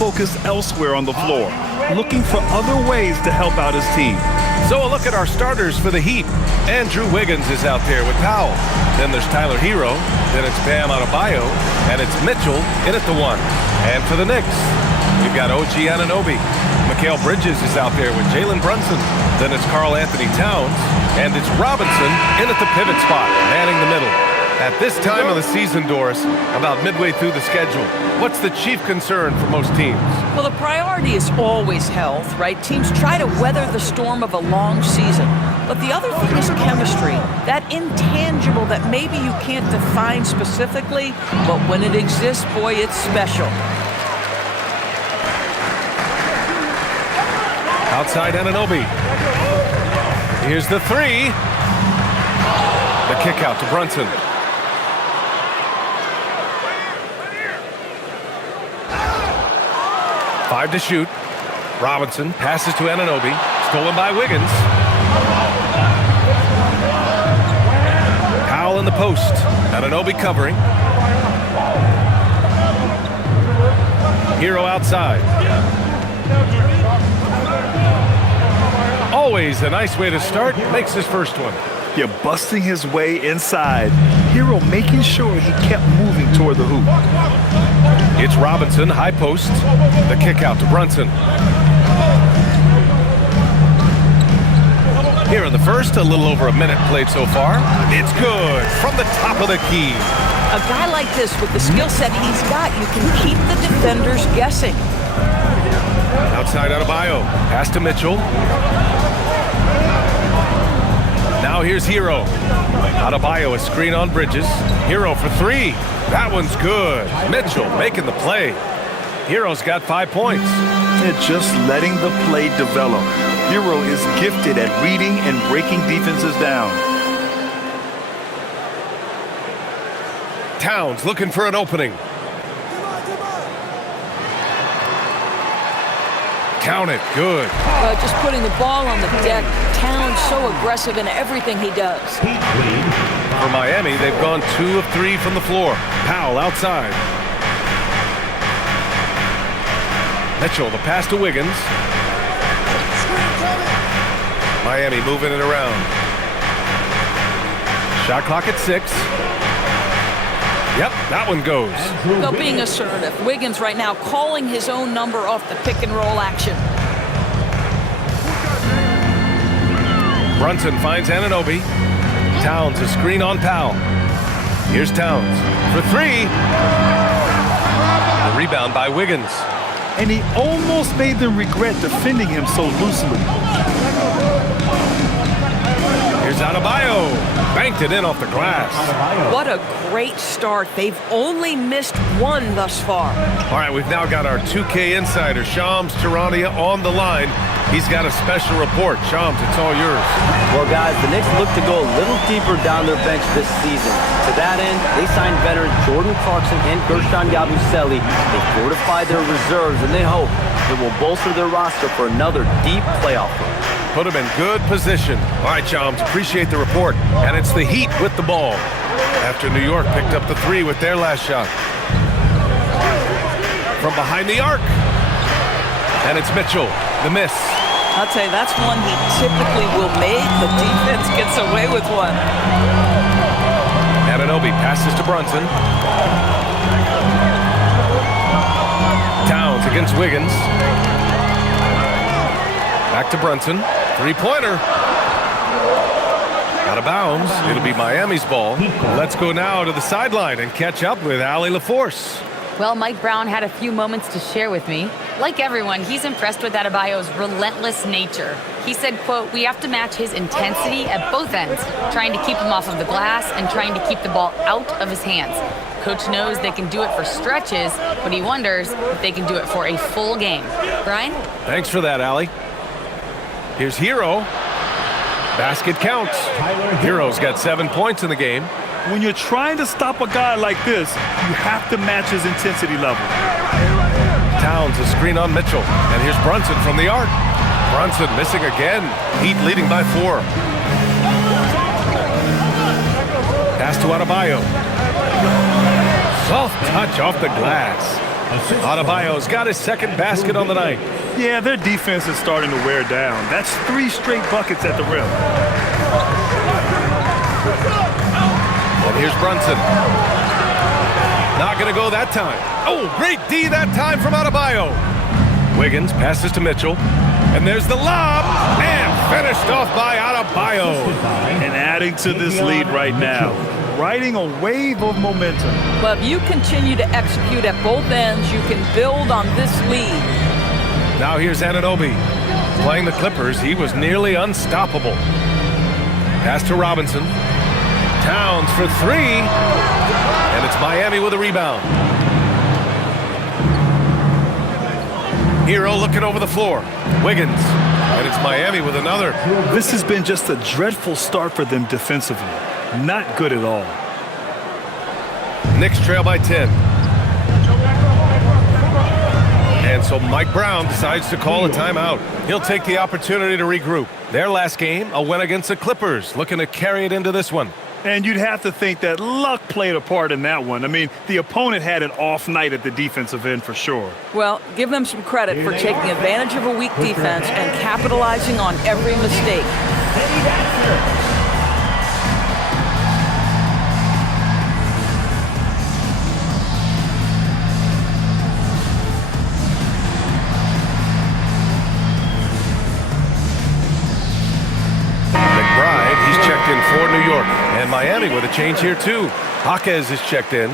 focus elsewhere on the floor, looking for other ways to help out his team. So a look at our starters for the Heat. Andrew Wiggins is out there with Powell. Then there's Tyler Hero. Then it's Bam Adebayo. And it's Mitchell in at the 1. And for the Knicks, we've got OG Anunoby. Mikal Bridges is out there with Jalen Brunson. Then it's Karl Anthony Towns. And it's Robinson in at the pivot spot, manning the middle. At this time of the season, Doris, about midway through the schedule, what's the chief concern for most teams? Well, the priority is always health, right? Teams try to weather the storm of a long season. But the other thing is chemistry, that intangible that maybe you can't define specifically, but when it exists, boy, it's special. Outside Anunoby. Here's the 3. The kick out to Brunson. Five to shoot. Robinson passes to Anunoby. Stolen by Wiggins. Powell in the post. Anunoby covering. Hero outside. Always a nice way to start. Makes his first one. You're busting his way inside. Hero making sure he kept moving toward the hoop. It's Robinson, high post. The kick out to Brunson. Here in the first, a little over a minute played so far. It's good from the top of the key. A guy like this, with the skill set he's got, you can keep the defenders guessing. Outside Adebayo. Pass to Mitchell. Now here's Hero. Adebayo, a screen on Bridges. Hero for 3. That one's good. Mitchell making the play. Hero's got 5 points. They're just letting the play develop. Hero is gifted at reading and breaking defenses down. Towns looking for an opening. Count it. Good. Just putting the ball on the deck. Towns so aggressive in everything he does. For Miami, they've gone 2 of 3 from the floor. Powell outside. Mitchell, the pass to Wiggins. Miami moving it around. Shot clock at 6. Yep, that one goes. Well, being assertive. Wiggins right now calling his own number off the pick and roll action. Brunson finds Anunoby. Towns a screen on Powell. Here's Towns for 3. The rebound by Wiggins. And he almost made them regret defending him so loosely. Here's Adebayo. Banked it in off the glass. What a great start. They've only missed 1 thus far. All right, we've now got our 2K insider, Shams Charania, on the line. He's got a special report. Shams, it's all yours. Well, guys, the Knicks look to go a little deeper down their bench this season. To that end, they signed veterans Jordan Clarkson and Gershon Yabusele. They fortified their reserves, and they hope it will bolster their roster for another deep playoff run. Put him in good position. All right, Shams, appreciate the report. And it's the Heat with the ball after New York picked up the 3 with their last shot. From behind the arc. And it's Mitchell, the miss. I'll tell you, that's one he typically will make. The defense gets away with one. Anunoby passes to Brunson. Towns against Wiggins. Back to Brunson. 3-pointer. Out of bounds. It'll be Miami's ball. Let's go now to the sideline and catch up with Allie LaForce. Well, Mike Brown had a few moments to share with me. Like everyone, he's impressed with Adebayo's relentless nature. He said, quote, "We have to match his intensity at both ends, trying to keep him off of the glass and trying to keep the ball out of his hands. Coach knows they can do it for stretches, but he wonders if they can do it for a full game." Brian? Thanks for that, Allie. Here's Hero. Basket counts. Hero's got 7 points in the game. When you're trying to stop a guy like this, you have to match his intensity level. Towns a screen on Mitchell. And here's Brunson from the arc. Brunson missing again. Heat leading by 4. Pass to Adebayo. Soft touch off the glass. Adebayo's got his second basket on the night. Yeah, their defense is starting to wear down. That's 3 straight buckets at the rim. And here's Brunson. Not going to go that time. Oh, great D that time from Adebayo. Wiggins passes to Mitchell. And there's the lob. And finished off by Adebayo. And adding to this lead right now. Riding a wave of momentum. Well, if you continue to execute at both ends, you can build on this lead. Now here's Anunoby. Playing the Clippers, he was nearly unstoppable. Pass to Robinson. Towns for 3. And it's Miami with a rebound. Hero looking over the floor. Wiggins. And it's Miami with another. This has been just a dreadful start for them defensively. Not good at all. Knicks trail by 10. And so Mike Brown decides to call a timeout. He'll take the opportunity to regroup. Their last game, a win against the Clippers, looking to carry it into this one. And you'd have to think that luck played a part in that one. I mean, the opponent had an off night at the defensive end for sure. Well, give them some credit for taking advantage of a weak defense and capitalizing on every mistake. In for New York, and Miami with a change here too. Jaquez is checked in.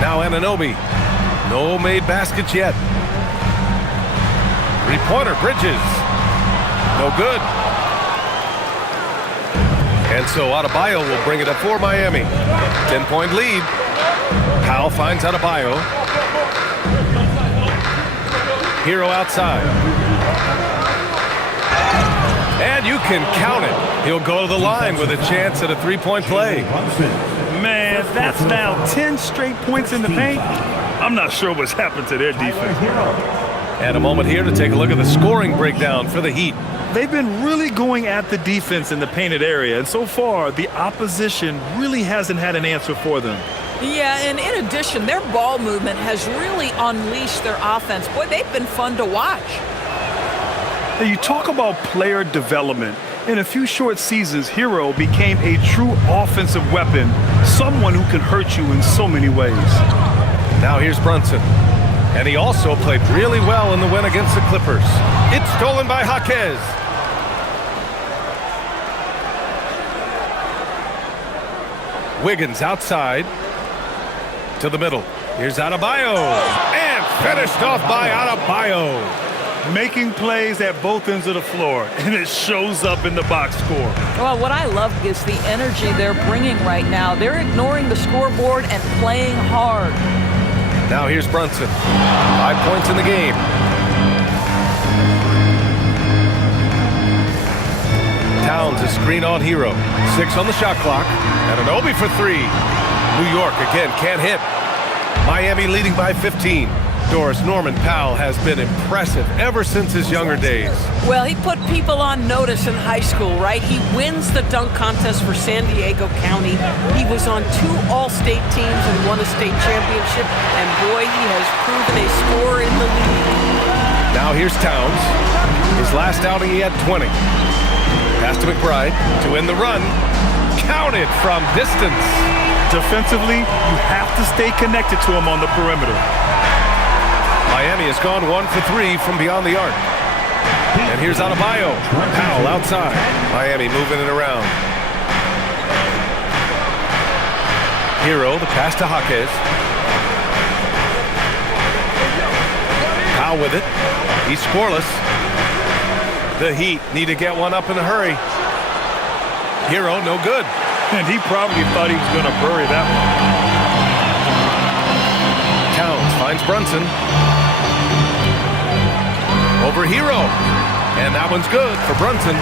Now Anunoby. No made baskets yet. Three-pointer, Bridges. No good. And so Adebayo will bring it up for Miami. 10-point lead. Powell finds Adebayo. Hero outside. And you can count it. He'll go to the line with a chance at a three-point play. Man, that's now 10 straight points in the paint. I'm not sure what's happened to their defense. And a moment here to take a look at the scoring breakdown for the Heat. They've been really going at the defense in the painted area, and so far, the opposition really hasn't had an answer for them. Yeah, and in addition, their ball movement has really unleashed their offense. Boy, they've been fun to watch. Now, you talk about player development. In a few short seasons, Hero became a true offensive weapon, someone who can hurt you in so many ways. Now here's Brunson. And he also played really well in the win against the Clippers. It's stolen by Jaquez. Wiggins outside to the middle. Here's Adebayo. And finished off by Adebayo. Making plays at both ends of the floor, and it shows up in the box score. Well, what I love is the energy they're bringing right now. They're ignoring the scoreboard and playing hard. Now here's Brunson. 5 points in the game. Towns a screen on Hero. 6 on the shot clock. Anunoby for 3. New York again can't hit. Miami leading by 15. Doris Norman Powell has been impressive ever since his younger days. Well, he put people on notice in high school, right? He wins the dunk contest for San Diego County. He was on 2 all-state teams and won a state championship. And boy, he has proven a scorer in the league. Now here's Towns. His last outing, he had 20. Pass to McBride to win the run. Counted from distance. Defensively, you have to stay connected to him on the perimeter. Miami has gone 1 for 3 from beyond the arc. And here's Adebayo. Powell outside. Miami moving it around. Hero, the pass to Jaquez. Powell with it. He's scoreless. The Heat need to get one up in a hurry. Hero, no good. And he probably thought he was going to bury that one. Towns finds Brunson. Over Hero. And that one's good for Brunson.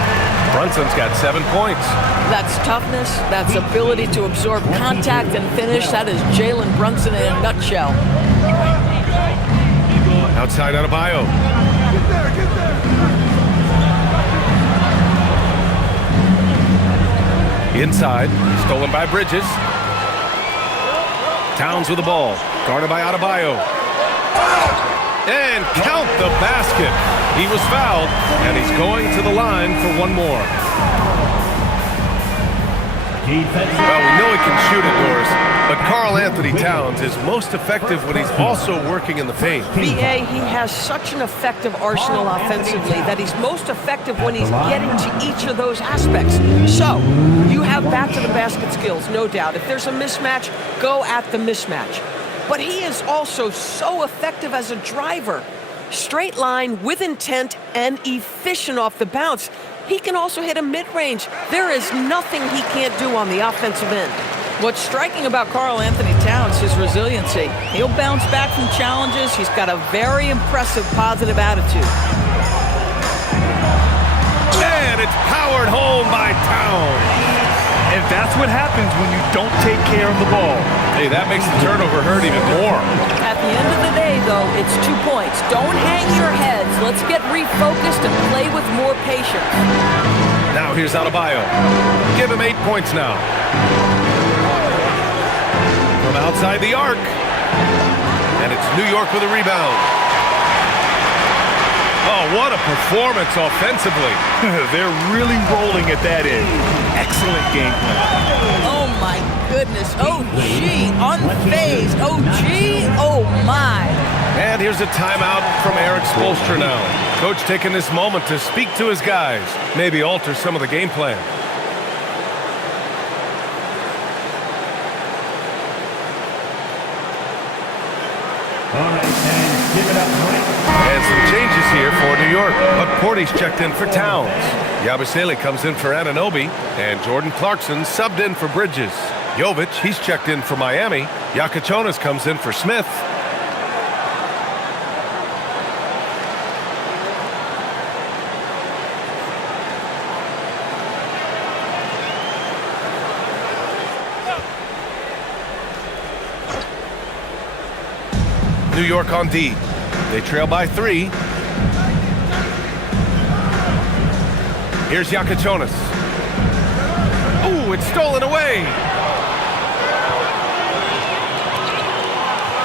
Brunson's got 7 points. That's toughness. That's ability to absorb contact and finish. That is Jalen Brunson in a nutshell. Outside Adebayo. Inside, stolen by Bridges. Towns with the ball, guarded by Adebayo. And count the basket. He was fouled, and he's going to the line for one more. Well, we know he can shoot indoors, but Karl Anthony Towns is most effective when he's also working in the paint. BA, he has such an effective arsenal offensively that he's most effective when he's getting to each of those aspects. So, you have back to the basket skills, no doubt. If there's a mismatch, go at the mismatch. But he is also so effective as a driver. Straight line, with intent, and efficient off the bounce. He can also hit a mid-range. There is nothing he can't do on the offensive end. What's striking about Karl Anthony Towns is resiliency. He'll bounce back from challenges. He's got a very impressive positive attitude. And it's powered home by Towns. And that's what happens when you don't take care of the ball. Hey, that makes the turnover hurt even more. At the end of the day, though, it's 2 points. Don't hang your heads. Let's get refocused and play with more patience. Now here's Adebayo. Give him 8 points now. From outside the arc. And it's New York with a rebound. Oh, what a performance offensively. They're really rolling at that end. Excellent game plan. Oh, my goodness. Oh, gee. Unfazed. Oh, gee. Oh, my. And here's a timeout from Eric Spoelstra now. Coach taking this moment to speak to his guys. Maybe alter some of the game plan. And some changes here for New York. But Porty's checked in for Towns. Yabusele comes in for Anunoby. And Jordan Clarkson subbed in for Bridges. Jovic, he's checked in for Miami. Yakachonas comes in for Smith. New York on D. They trail by 3. Here's Yakachonas. Ooh, it's stolen away.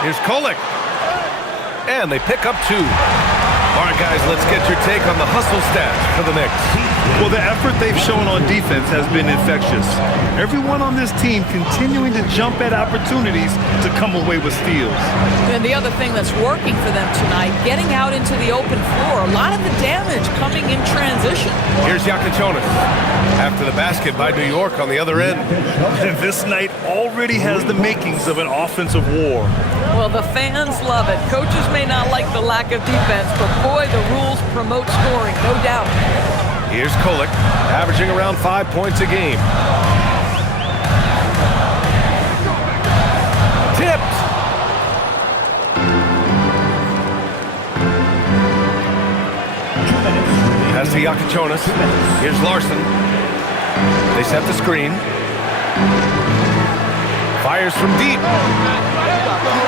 Here's Kolek. And they pick up 2. All right, guys, let's get your take on the hustle stats for the Knicks. Well, the effort they've shown on defense has been infectious. Everyone on this team continuing to jump at opportunities to come away with steals. And the other thing that's working for them tonight, getting out into the open floor, a lot of the damage coming in transition. Here's Yakachonas. After the basket by New York on the other end. And this night already has the makings of an offensive war. Well, the fans love it. Coaches may not like the lack of defense, but boy, the rules promote scoring, no doubt. Here's Kolek, averaging around 5 points a game. Tipped. Pass to Yakachonas. Here's Larson. They set the screen. Fires from deep.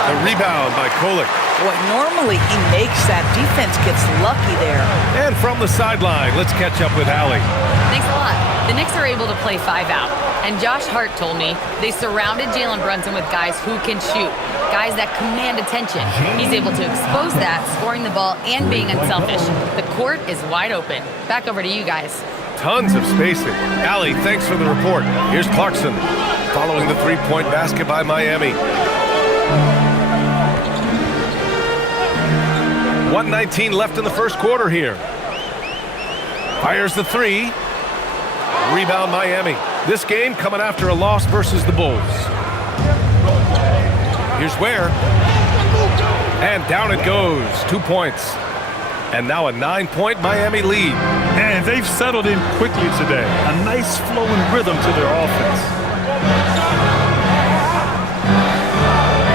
The rebound by Kolek. Boy, normally he makes that. Defense gets lucky there. And from the sideline, let's catch up with Allie. Thanks a lot. The Knicks are able to play 5 out. And Josh Hart told me they surrounded Jalen Brunson with guys who can shoot, guys that command attention. He's able to expose that, scoring the ball and being unselfish. The court is wide open. Back over to you guys. Tons of spacing. Allie, thanks for the report. Here's Clarkson, following the 3-point basket by Miami. 1:19 left in the first quarter here. Fires the 3. Rebound Miami. This game coming after a loss versus the Bulls. Here's Ware. And down it goes. 2 points. And now a 9-point Miami lead. And they've settled in quickly today. A nice flowing rhythm to their offense.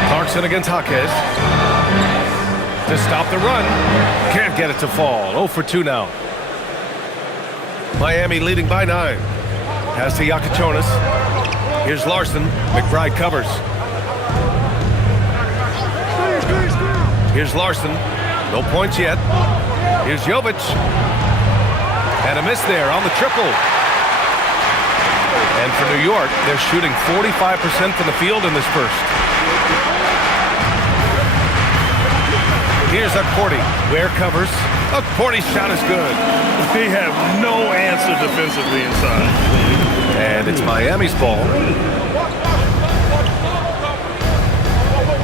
Clarkson against Jaquez. To stop the run. Can't get it to fall. 0 for 2 now. Miami leading by 9. Pass to Yakichonis. Here's Larson. McBride covers. Here's Larson. No points yet. Here's Jovic. And a miss there on the triple. And for New York, they're shooting 45% from the field in this first. Here's Okporti. Ware covers. Okporti's shot is good. They have no answer defensively inside. And it's Miami's ball.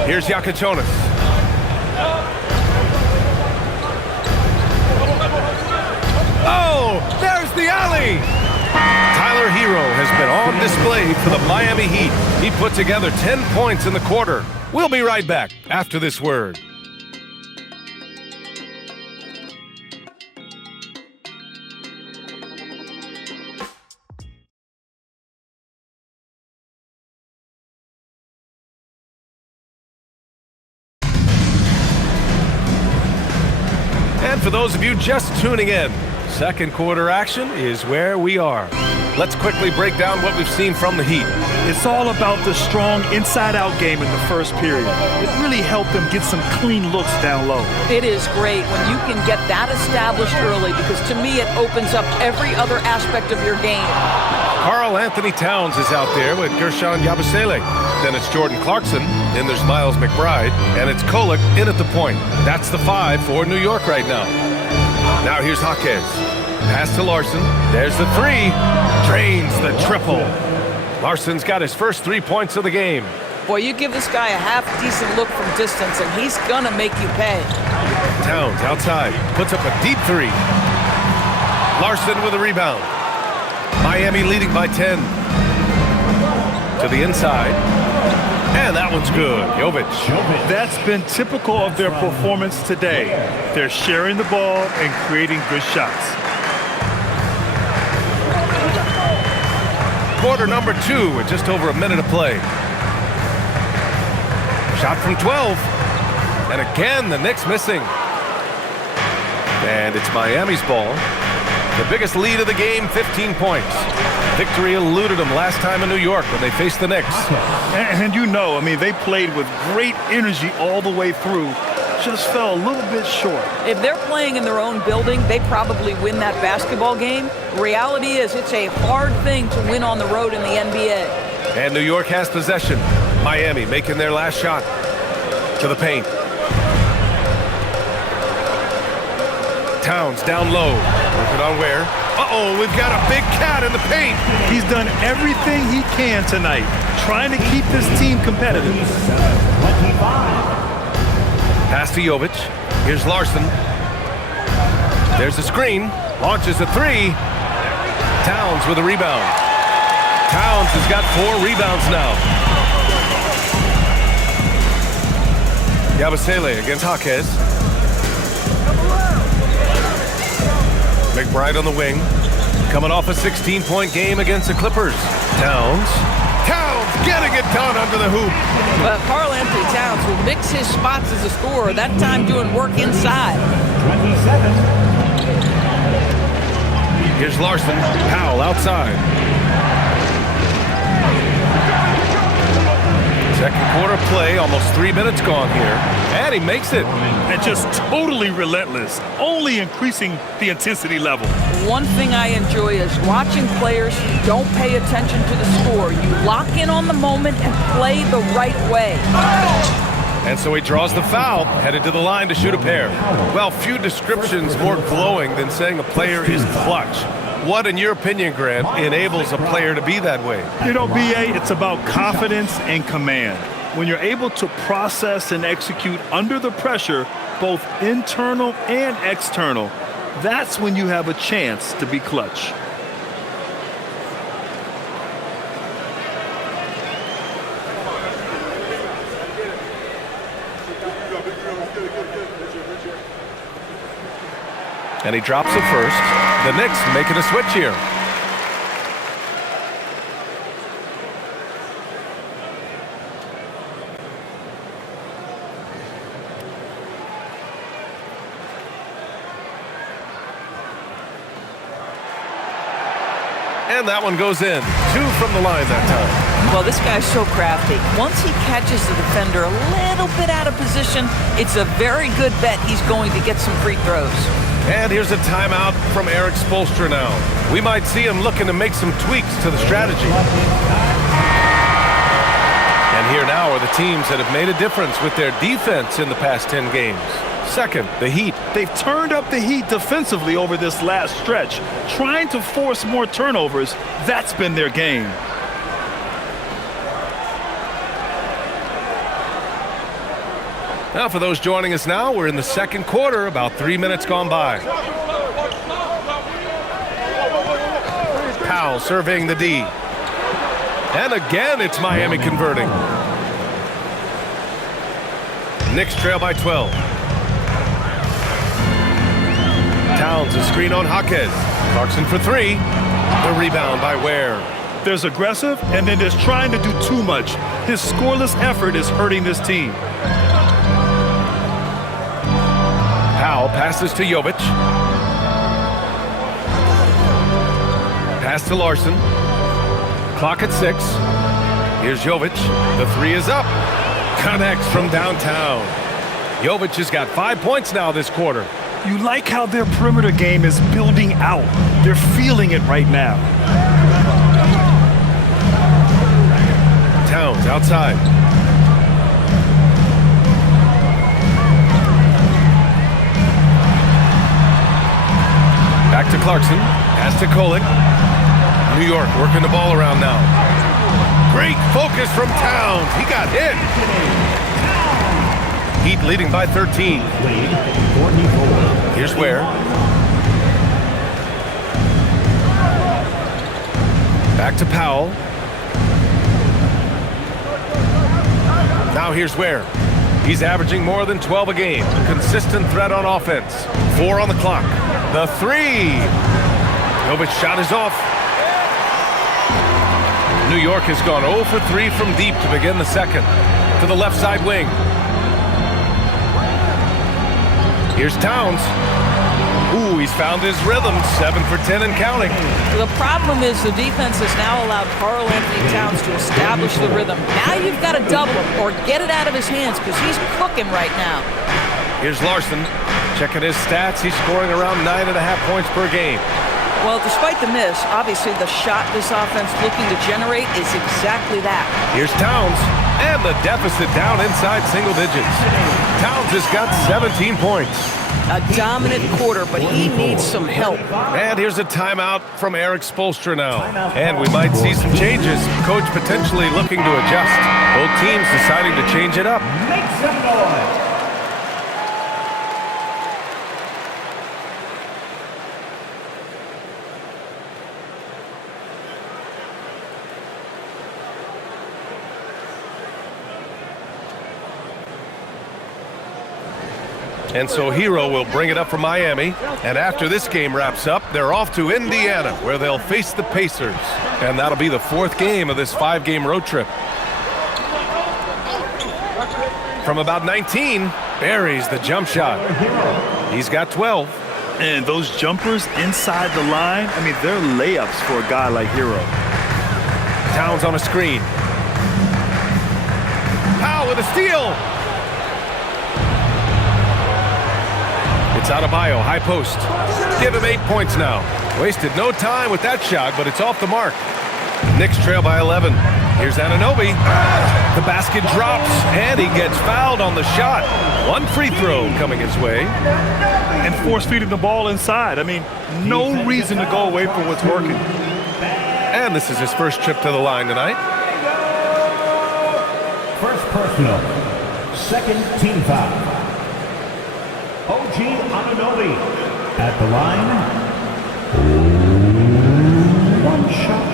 Here's Yakichonis. Oh, there's the alley. Tyler Hero has been on display for the Miami Heat. He put together 10 points in the quarter. We'll be right back after this word. And for those of you just tuning in, second quarter action is where we are. Let's quickly break down what we've seen from the Heat. It's all about the strong inside-out game in the first period. It really helped them get some clean looks down low. It is great when you can get that established early because to me it opens up every other aspect of your game. Karl Anthony Towns is out there with Gershon Yabusele. Then it's Jordan Clarkson. Then there's Miles McBride. And it's Kolek in at the point. That's the 5 for New York right now. Now here's Jaquez. Pass to Larson. There's the 3. Drains the triple. Larson's got his first 3 points of the game. Boy, you give this guy a half-decent look from distance, and he's gonna make you pay. Towns outside. Puts up a deep 3. Larson with a rebound. Miami leading by 10. To the inside. And that one's good. Jovic. That's been typical of their performance today. They're sharing the ball and creating good shots. Quarter number 2 with just over a minute of play. Shot from 12. And again, the Knicks missing. And it's Miami's ball. The biggest lead of the game, 15 points. Victory eluded them last time in New York when they faced the Knicks. And you know, I mean, they played with great energy all the way through. Just fell a little bit short. If they're playing in their own building, they probably win that basketball game. The reality is it's a hard thing to win on the road in the NBA. And New York has possession. Miami making their last shot to the paint. Towns down low. Working on Ware. Uh-oh, we've got a big cat in the paint. He's done everything he can tonight, trying to keep this team competitive. Pass to Jovic. Here's Larson. There's a screen. Launches a 3. Towns with a rebound. Towns has got 4 rebounds now. Yabusele against Jaquez. McBride on the wing. Coming off a 16-point game against the Clippers. Towns getting it done under the hoop. But Karl Anthony Towns will mix his spots as a scorer, that time doing work inside. Here's Larson. Powell outside. Second quarter play, almost 3 minutes gone here. And he makes it. And just totally relentless, only increasing the intensity level. One thing I enjoy is watching players who don't pay attention to the score. You lock in on the moment and play the right way. And so he draws the foul, headed to the line to shoot a pair. Well, few descriptions more glowing than saying a player is clutch. What, in your opinion, Grant, enables a player to be that way? You know, B.A., it's about confidence and command. When you're able to process and execute under the pressure, both internal and external, that's when you have a chance to be clutch. And he drops it first. The Knicks making a switch here. And that one goes in. 2 from the line that time. Well, this guy's so crafty. Once he catches the defender a little bit out of position, it's a very good bet he's going to get some free throws. And here's a timeout from Eric Spoelstra now. We might see him looking to make some tweaks to the strategy. And here now are the teams that have made a difference with their defense in the past 10 games. Second, the Heat. They've turned up the heat defensively over this last stretch, trying to force more turnovers. That's been their game. Now, for those joining us now, we're in the second quarter, about 3 minutes gone by. Powell surveying the D. And again, it's Miami converting. Knicks trail by 12. Towns a screen on Jaquez. Clarkson for 3. The rebound by Ware. There's aggressive, and then there's trying to do too much. His scoreless effort is hurting this team. Powell passes to Jovic. Pass to Larson. Clock at 6. Here's Jovic. The 3 is up. Connects from downtown. Jovic has got 5 points now this quarter. You like how their perimeter game is building out. They're feeling it right now. Towns outside. Back to Clarkson. Pass to Kolek. New York working the ball around now. Great focus from Towns. He got hit. Heat leading by 13. Here's Ware. Back to Powell. Now here's Ware. He's averaging more than 12 a game. Consistent threat on offense. 4 on the clock. The 3. Jovic shot is off. New York has gone 0 for 3 from deep to begin the second. To the left side wing. Here's Towns. Ooh, he's found his rhythm. 7 for 10 and counting. The problem is the defense has now allowed Karl Anthony Towns to establish the rhythm. Now you've got to double him or get it out of his hands because he's cooking right now. Here's Larson. Checking his stats. He's scoring around 9.5 points per game. Well, despite the miss, obviously the shot this offense looking to generate is exactly that. Here's Towns. And the deficit down inside single digits. Towns has got 17 points. A dominant quarter, but he needs some help. And here's a timeout from Eric Spoelstra now. And we might see some changes. Coach potentially looking to adjust. Both teams deciding to change it up. Make some noise. And so Hero will bring it up for Miami. And after this game wraps up, they're off to Indiana, where they'll face the Pacers. And that'll be the 4th game of this 5-game road trip. From about 19, buries the jump shot. He's got 12. And those jumpers inside the line, I mean, they're layups for a guy like Hero. Towns on a screen. Powell with a steal. It's Adebayo, high post. Give him 8 points now. Wasted no time with that shot, but it's off the mark. Knicks trail by 11. Here's Anunoby. The basket drops, and he gets fouled on the shot. 1 free throw coming his way. And force-feeding the ball inside. I mean, no reason to go away from what's working. And this is his first trip to the line tonight. First personal. Second team foul. OG Anunoby at the line. 1 shot.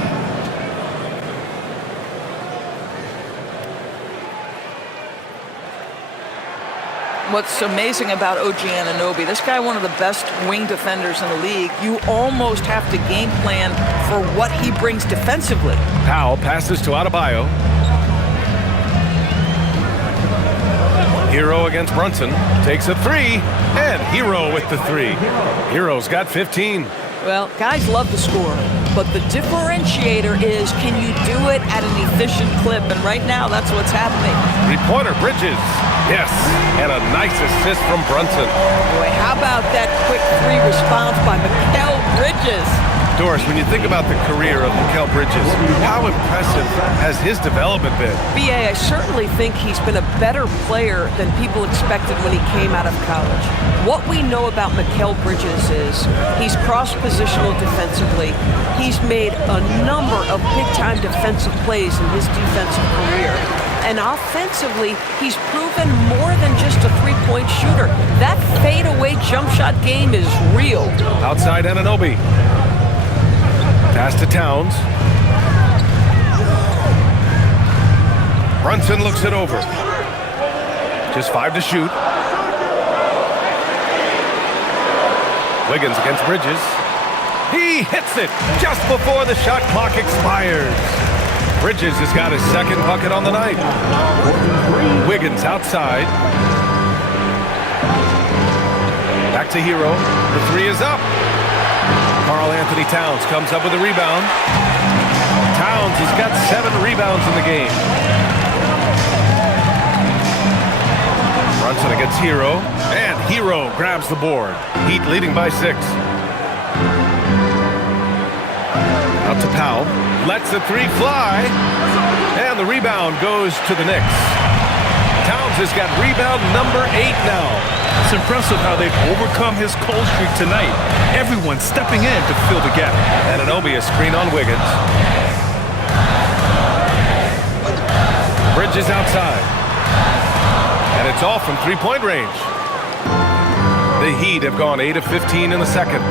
What's amazing about OG Anunoby, this guy one of the best wing defenders in the league. You almost have to game plan for what he brings defensively. Powell passes to Adebayo. Hero against Brunson. Takes a 3. And Hero with the 3. Hero's got 15. Well, guys love to score, But the differentiator is, can you do it at an efficient clip? And right now, that's what's happening. Three-pointer, Bridges. Yes, and a nice assist from Brunson. Boy, how about that quick three response by Mikal Bridges? Doris, when you think about the career of Mikal Bridges, how impressive has his development been? B.A., I certainly think he's been a better player than people expected when he came out of college. What we know about Mikal Bridges is he's cross-positional defensively. He's made a number of big-time defensive plays in his defensive career. And offensively, he's proven more than just a three-point shooter. That fadeaway jump shot game is real. Outside Anunoby. Pass to Towns. Brunson looks it over. Just 5 to shoot. Wiggins against Bridges. He hits it just before the shot clock expires. Bridges has got his second bucket on the night. Wiggins outside. Back to Hero. The three is up. Karl-Anthony Towns comes up with a rebound. Towns has got 7 rebounds in the game. Brunson against Hero. And Hero grabs the board. Heat leading by 6. Out to Powell. Lets the three fly. And the rebound goes to the Knicks. Towns has got rebound number 8 now. It's impressive how they've overcome his cold streak tonight. Everyone stepping in to fill the gap. Anunoby a screen on Wiggins. Bridges outside. And it's off from three-point range. The Heat have gone 8 of 15 in the second.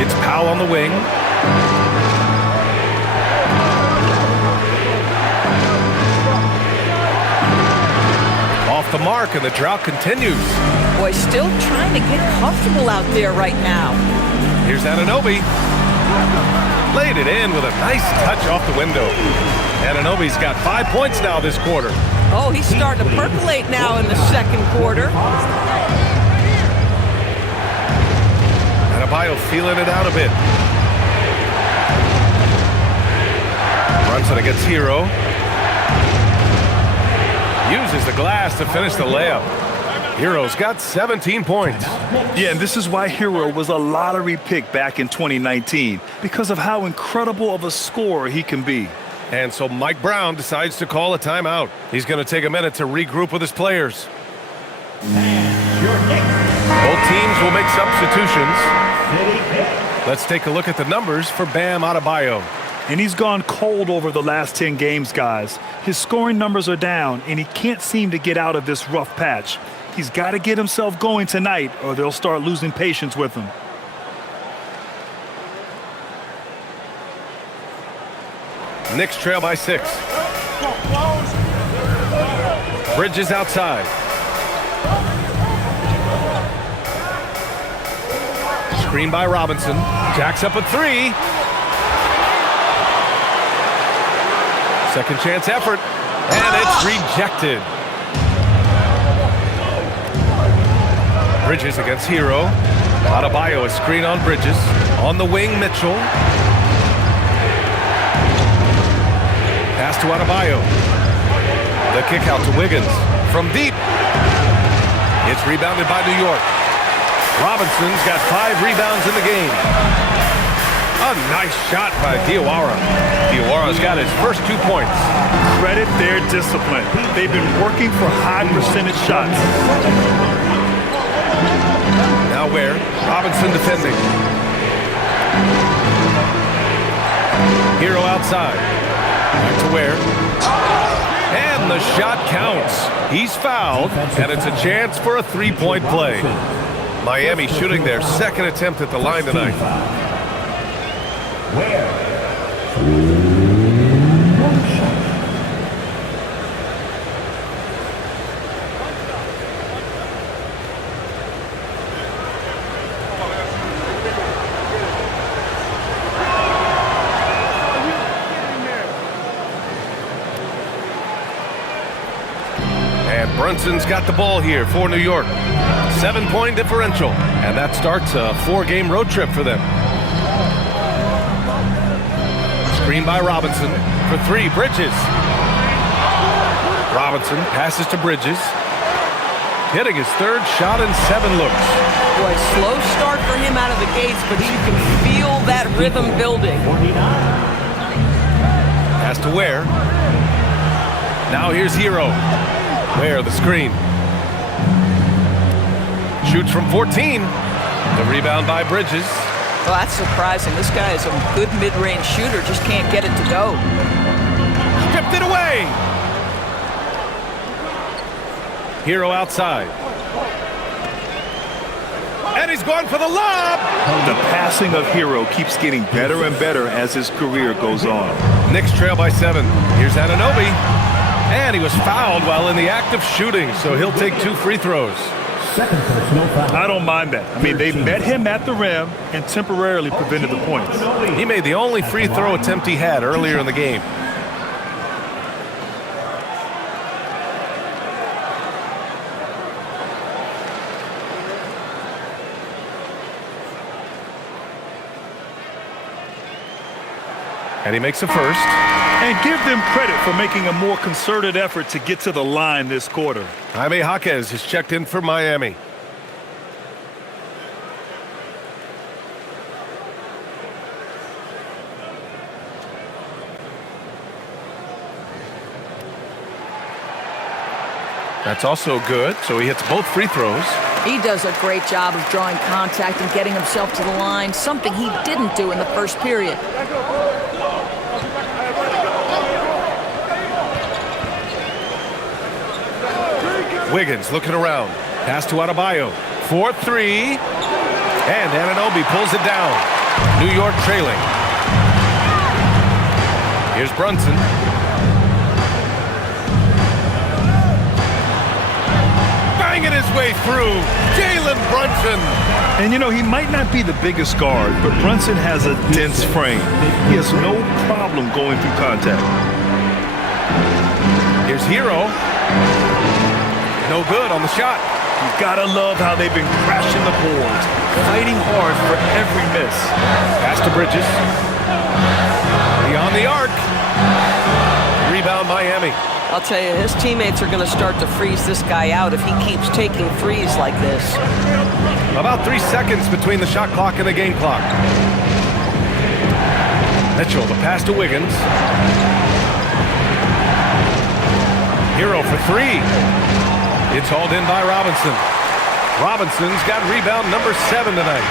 It's Powell on the wing. Off the mark, and the drought continues. Boy, still trying to get comfortable out there right now. Here's Anunoby. Laid it in with a nice touch off the window. Anunoby's got 5 points now this quarter. Oh, he's starting to percolate now in the second quarter. Adebayo feeling it out a bit. Brunson against Hero. Uses the glass to finish the layup. Hero's got 17 points. Yeah, and this is why Hero was a lottery pick back in 2019, because of how incredible of a scorer he can be. And so Mike Brown decides to call a timeout. He's going to take a minute to regroup with his players. Both teams will make substitutions. Let's take a look at the numbers for Bam Adebayo. And he's gone cold over the last 10 games, guys. His scoring numbers are down, and he can't seem to get out of this rough patch. He's got to get himself going tonight, or they'll start losing patience with him. Knicks trail by 6. Bridges outside. Screen by Robinson. Jacks up a 3. Second chance effort. And it's rejected. Bridges against Hero. Adebayo a screen on Bridges. On the wing, Mitchell. Pass to Adebayo. The kick out to Wiggins. From deep. It's rebounded by New York. Robinson's got 5 rebounds in the game. A nice shot by Diawara. Diawara's got his first 2 points. Credit their discipline. They've been working for high percentage shots. Now Ware. Robinson defending. Hero outside. Back to Ware. And the shot counts. He's fouled, and it's a chance for a 3-point play. Miami shooting their second attempt at the line tonight. And Brunson's got the ball here for New York. 7-point differential, and that starts a 4-game road trip for them. Screen by Robinson for 3, Bridges. Robinson passes to Bridges. Hitting his 3rd shot in 7 looks. Boy, slow start for him out of the gates, but you can feel that rhythm building. Pass to Ware. Now here's Hero. Ware, the screen. Shoots from 14. The rebound by Bridges. Well, that's surprising. This guy is a good mid-range shooter, just can't get it to go. Stripped it away. Hero outside. And he's going for the lob. The passing of Hero keeps getting better and better as his career goes on. Knicks trail by 7. Here's Anunoby. And he was fouled while in the act of shooting, so he'll take 2 free throws. Second personal foul. I don't mind that. I mean, they met him at the rim and temporarily prevented the points. He made the only free throw attempt he had earlier in the game. And he makes a first. And give them credit for making a more concerted effort to get to the line this quarter. Jaime Jaquez has checked in for Miami. That's also good, so he hits both free throws. He does a great job of drawing contact and getting himself to the line, something he didn't do in the first period. Wiggins looking around. Pass to Adebayo. 4-3. And Anunoby pulls it down. New York trailing. Here's Brunson. Banging his way through. Jalen Brunson. And, you know, he might not be the biggest guard, but Brunson has a dense frame. He has no problem going through contact. Here's Hero. No good on the shot. You've got to love how they've been crashing the boards, fighting hard for every miss. Pass to Bridges. Beyond the arc. Rebound Miami. I'll tell you, his teammates are going to start to freeze this guy out if he keeps taking threes like this. About 3 seconds between the shot clock and the game clock. Mitchell, the pass to Wiggins. Hero for 3. It's hauled in by Robinson. Robinson's got rebound number 7 tonight.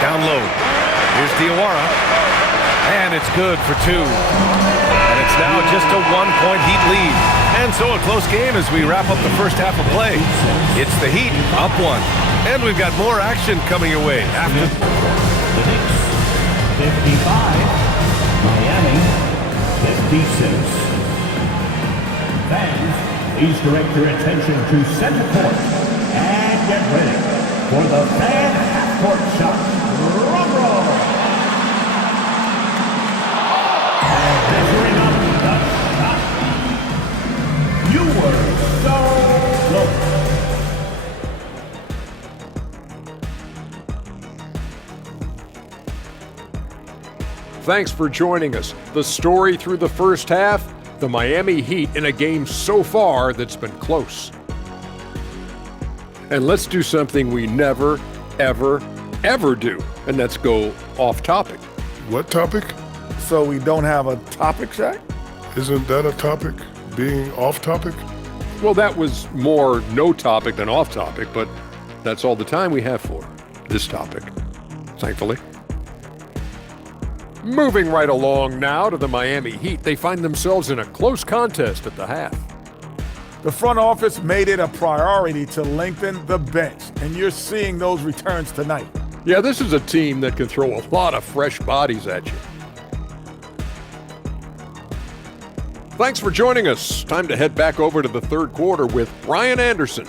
Down low. Here's Diawara. And it's good for 2. And it's now just a 1-point Heat lead. And so a close game as we wrap up the first half of play. It's the Heat up 1. And we've got more action coming your way after. The Knicks, 55. Miami, 56. Fans, please direct your attention to center court and get ready for the fan half-court shot. Drum roll! And measuring up the shot. You were so close. Thanks for joining us. The story through the first half, the Miami Heat in a game so far that's been close. And let's do something we never, ever, ever do, and that's go off topic. What topic? So we don't have a topic, Shaq? Isn't that a topic? Being off topic? Well, that was more no topic than off topic, but that's all the time we have for this topic, thankfully. Moving right along now to the Miami Heat, they find themselves in a close contest at the half. The front office made it a priority to lengthen the bench, and you're seeing those returns tonight. Yeah, this is a team that can throw a lot of fresh bodies at you. Thanks for joining us. Time to head back over to the third quarter with Brian Anderson.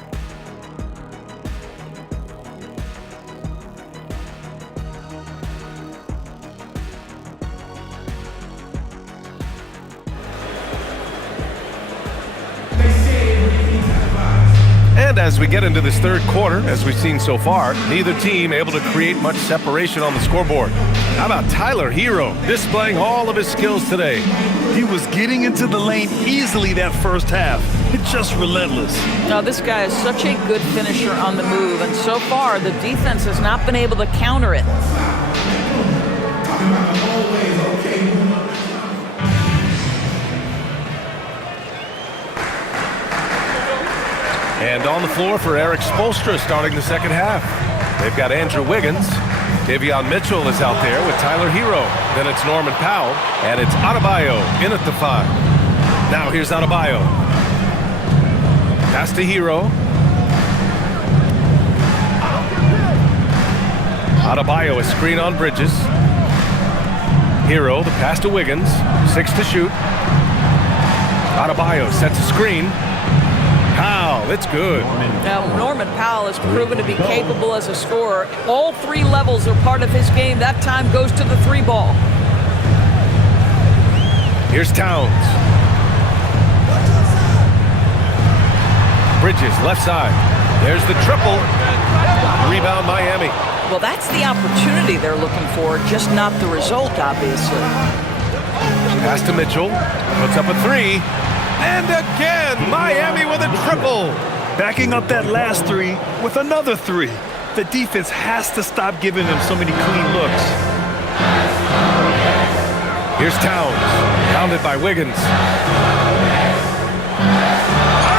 as we get into this third quarter, as we've seen so far. Neither team able to create much separation on the scoreboard. How about Tyler Hero displaying all of his skills today? He was getting into the lane easily that first half. It's just relentless. Now, this guy is such a good finisher on the move, and so far the defense has not been able to counter it. And on the floor for Eric Spoelstra starting the second half. They've got Andrew Wiggins. Davion Mitchell is out there with Tyler Hero. Then it's Norman Powell. And it's Adebayo in at the 5. Now here's Adebayo. Pass to Hero. Adebayo, a screen on Bridges. Hero, the pass to Wiggins. 6 to shoot. Adebayo sets a screen. Powell, it's good. Now, Norman Powell has proven to be capable as a scorer. All 3 levels are part of his game. That time goes to the 3 ball. Here's Towns. Bridges, left side. There's the triple. Rebound, Miami. Well, that's the opportunity they're looking for, just not the result, obviously. Pass to Mitchell. Puts up a 3. And again, Miami with a triple. Backing up that last 3 with another 3. The defense has to stop giving them so many clean looks. Here's Towns, pounded by Wiggins.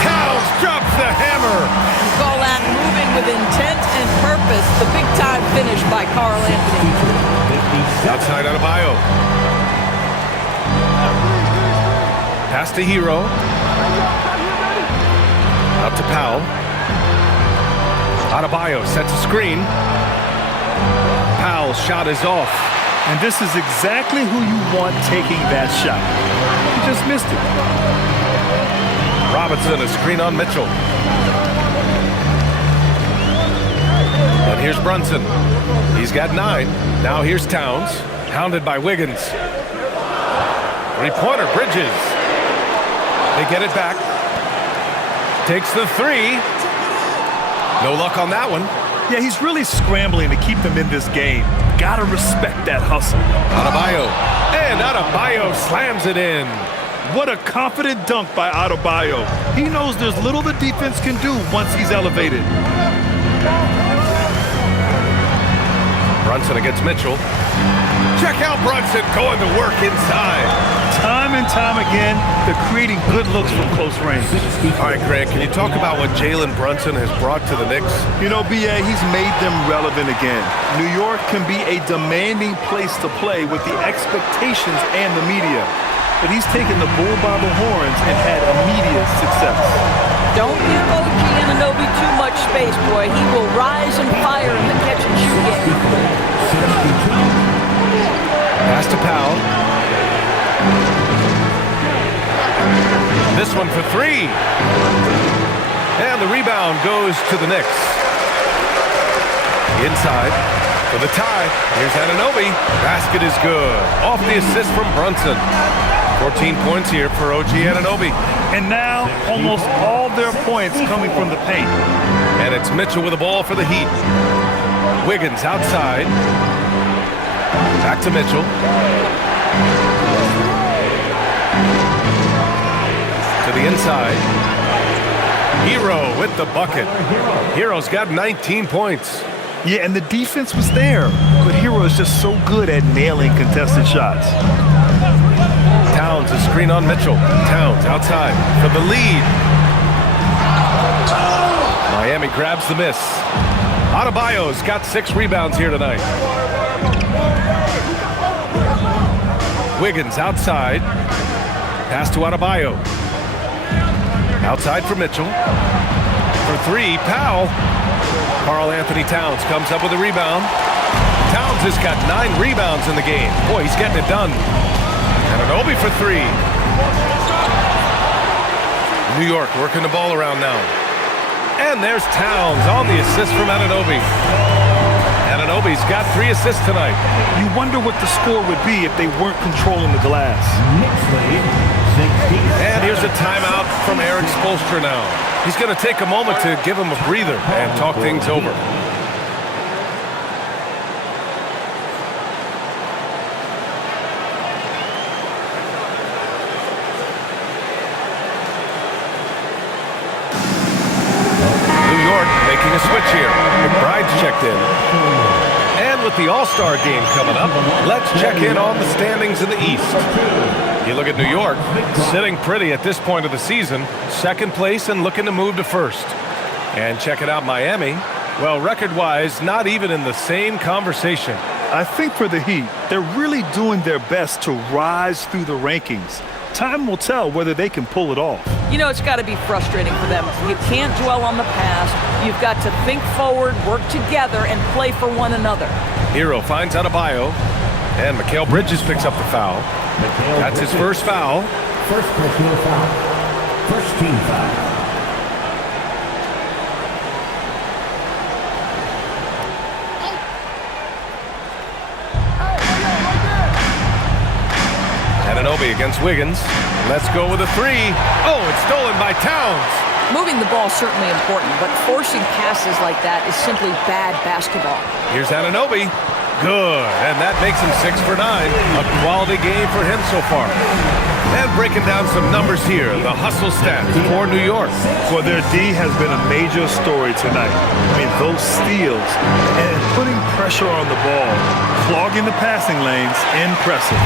Towns drops the hammer. You call that moving with intent and purpose. The big-time finish by Karl Anthony. Outside Adebayo. Pass to Hero. Out to Powell. Adebayo sets a screen. Powell's shot is off. And this is exactly who you want taking that shot. He just missed it. Robinson, a screen on Mitchell. And here's Brunson. He's got 9. Now here's Towns. Hounded by Wiggins. 3-pointer, Bridges. They get it back. Takes the 3. No luck on that one. Yeah, he's really scrambling to keep them in this game. Gotta respect that hustle. Adebayo. And Adebayo slams it in. What a confident dunk by Adebayo. He knows there's little the defense can do once he's elevated. Brunson against Mitchell. Check out Brunson going to work inside. Time and time again, they're creating good looks from close range. All right, Grant, can you talk about what Jalen Brunson has brought to the Knicks? You know, B.A., he's made them relevant again. New York can be a demanding place to play with the expectations and the media. But he's taken the bull by the horns and had immediate success. Don't give OG Anunoby too much space, boy. He will rise and fire in the catch-and-shoot game. Pass to Powell. This one for 3. And the rebound goes to the Knicks. Inside for the tie. Here's Anunoby. Basket is good. Off the assist from Brunson. 14 points here for OG Anunoby. And now, almost all their points coming from the paint. And it's Mitchell with the ball for the Heat. Wiggins outside. Back to Mitchell. To the inside. Hero with the bucket. Hero's got 19 points. Yeah, and the defense was there. But Hero is just so good at nailing contested shots. Towns, a screen on Mitchell. Towns outside for the lead. Miami grabs the miss. Adebayo's got 6 rebounds here tonight. Wiggins outside. Pass to Adebayo. Outside for Mitchell. For 3, Powell. Karl Anthony Towns comes up with a rebound. Towns has got 9 rebounds in the game. Boy, he's getting it done. Anunoby for 3. New York working the ball around now. And there's Towns on the assist from Anunoby. Anunoby's got 3 assists tonight. You wonder what the score would be if they weren't controlling the glass. Knicks lead 6 And here's a timeout from Eric Spoelstra now. He's going to take a moment to give him a breather and talk things over. Making a switch here. McBride's checked in. And with the All-Star game coming up, let's check in on the standings in the East. You look at New York, sitting pretty at this point of the season, second place and looking to move to first. And check it out, Miami. Well, record-wise, not even in the same conversation. I think for the Heat, they're really doing their best to rise through the rankings. Time will tell whether they can pull it off. You know, it's got to be frustrating for them. You can't dwell on the past. You've got to think forward, work together, and play for one another. Hero finds Adebayo, and Mikal Bridges picks up the foul. That's his first foul. First personal foul. First team foul. Anunoby against Wiggins. Let's go with a three. Oh, it's stolen by Towns. Moving the ball is certainly important, but forcing passes like that is simply bad basketball. Here's Anunoby. Good, and that makes him 6 for 9. A quality game for him so far. And breaking down some numbers here, the hustle stats for New York. Well, their D has been a major story tonight. I mean, those steals and putting pressure on the ball, clogging the passing lanes, impressive.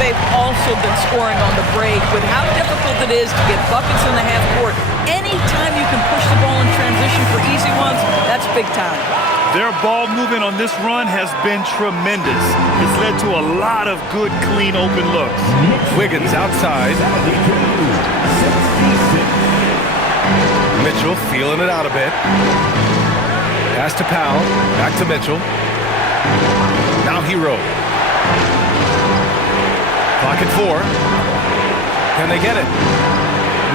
They've also been scoring on the break. With how difficult it is to get buckets in the half court, anytime you can push the ball in transition for easy ones, that's big time. Their ball movement on this run has been tremendous. It's led to a lot of good, clean, open looks. Wiggins outside. Mitchell feeling it out a bit. Pass to Powell. Back to Mitchell. Now Hero. Clock at 4. Can they get it?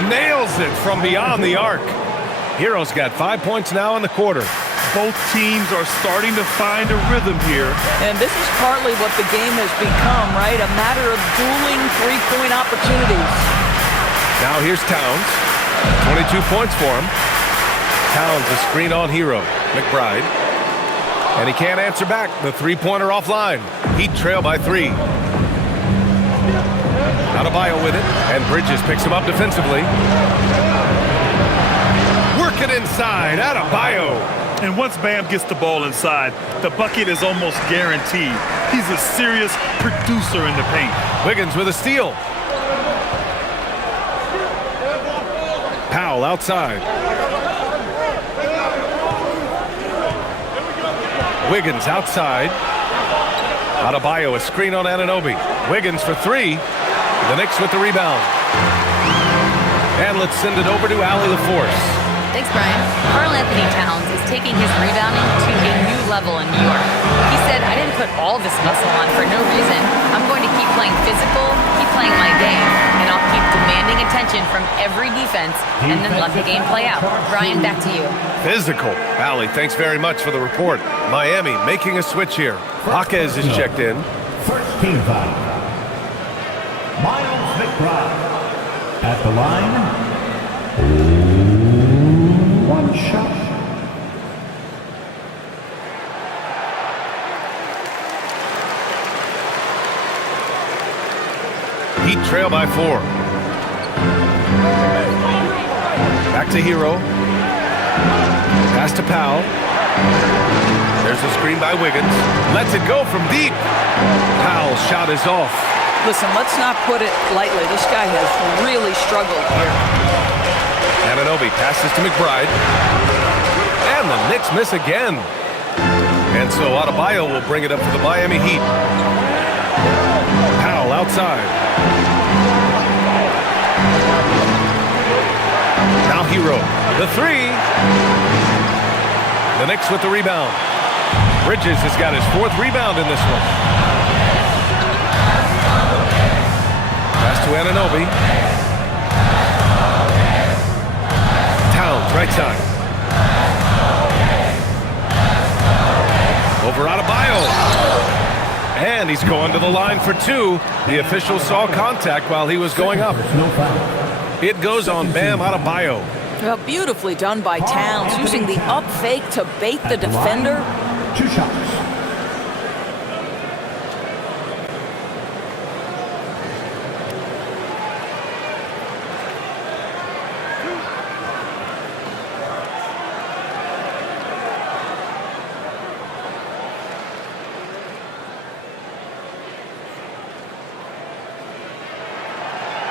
Nails it from beyond the arc. Hero's got 5 points now in the quarter. Both teams are starting to find a rhythm here. And this is partly what the game has become, right? A matter of dueling three-point opportunities. Now here's Towns. 22 points for him. Towns a screen on Hero. McBride. And he can't answer back. The three-pointer offline. Heat trail by 3. Adebayo with it. And Bridges picks him up defensively. Working inside. Adebayo. And once Bam gets the ball inside, the bucket is almost guaranteed. He's a serious producer in the paint. Wiggins with a steal. Powell outside. Wiggins outside. Adebayo a screen on Anunoby. Wiggins for 3. The Knicks with the rebound. And let's send it over to Allie LaForce. Thanks, Brian. Karl Anthony Towns is taking his rebounding to a new level in New York. He said, I didn't put all this muscle on for no reason. I'm going to keep playing physical, keep playing my game, and I'll keep demanding attention from every defense and then let the game play out. Brian, back to you. Physical. Allie, thanks very much for the report. Miami making a switch here. Jaquez is checked in. First team foul. Miles McBride at the line. One shot. Heat trail by 4. Back to Hero. Pass to Powell. There's a screen by Wiggins. Lets it go from deep. Powell's shot is off. Listen, let's not put it lightly. This guy has really struggled here. Anunoby passes to McBride. And the Knicks miss again. And so Adebayo will bring it up for the Miami Heat. Powell outside. Now Hero. The 3. The Knicks with the rebound. Bridges has got his 4th rebound in this one. Pass to Anunoby. Towns, right side. Over Adebayo. And he's going to the line for two. The official saw contact while he was going up. It goes on Bam Adebayo. Well, beautifully done by Towns, using the up fake to bait the defender. 2 shots.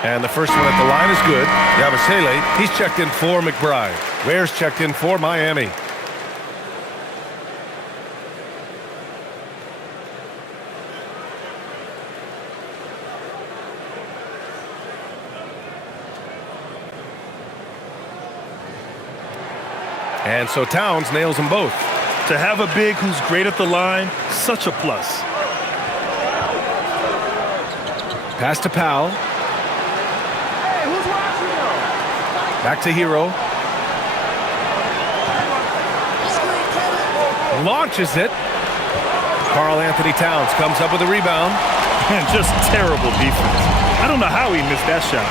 And the first one at the line is good. Yabusele, he's checked in for McBride. Ware's checked in for Miami. And so Towns nails them both. To have a big who's great at the line, such a plus. Pass to Powell. Back to Hero. Launches it. Karl Anthony Towns comes up with a rebound. And just terrible defense. I don't know how he missed that shot.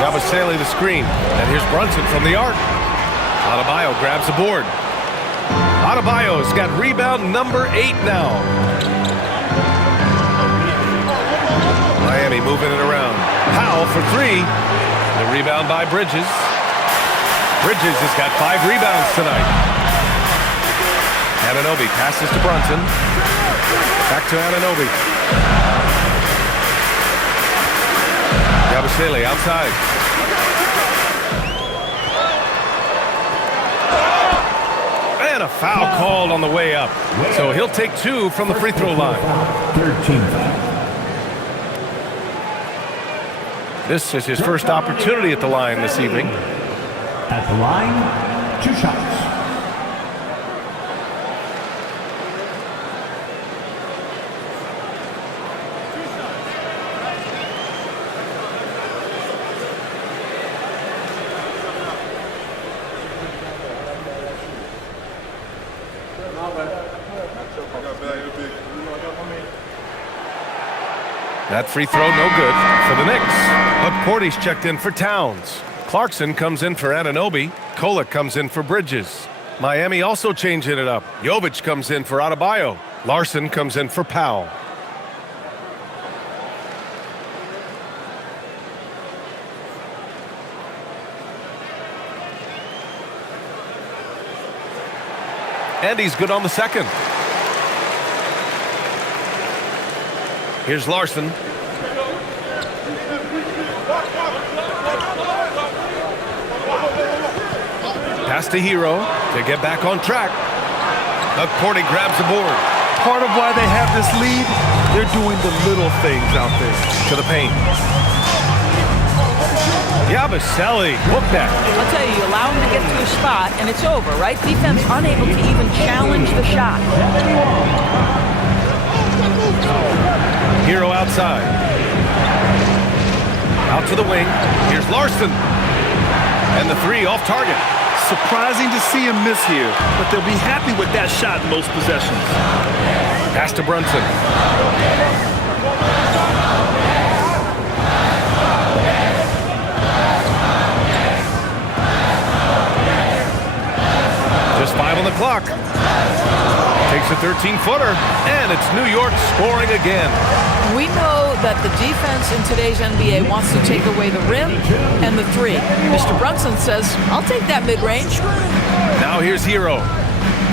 Yabusele the screen. And here's Brunson from the arc. Adebayo grabs the board. Adebayo's got rebound number 8 now. Miami moving it around. Powell for 3. The rebound by Bridges. Bridges has got 5 rebounds tonight. Anunoby passes to Brunson. Back to Anunoby. Yabusele outside. And a foul called on the way up. So he'll take 2 from the free throw line. 13 foul. This is his first opportunity at the line this evening. At the line, 2 shots. That free throw no good for the Knicks. Porty's checked in for Towns. Clarkson comes in for Anunoby. Kolek comes in for Bridges. Miami also changing it up. Jovic comes in for Adebayo. Larson comes in for Powell. And he's good on the second. Here's Larson. Pass to Hero to get back on track. Porty grabs the board. Part of why they have this lead, they're doing the little things out there. To the paint. Yabusele, whoop that. I'll tell you, you allow him to get to a spot, and it's over, right? Defense unable to even challenge the shot. Hero outside. Out to the wing. Here's Larson. And the 3 off target. Surprising to see him miss here, but they'll be happy with that shot in most possessions. Pass to Brunson. Just 5 on the clock. Takes a 13-footer, and it's New York scoring again. We know that the defense in today's NBA wants to take away the rim and the 3. Mr. Brunson says, I'll take that mid-range. Now here's Hero.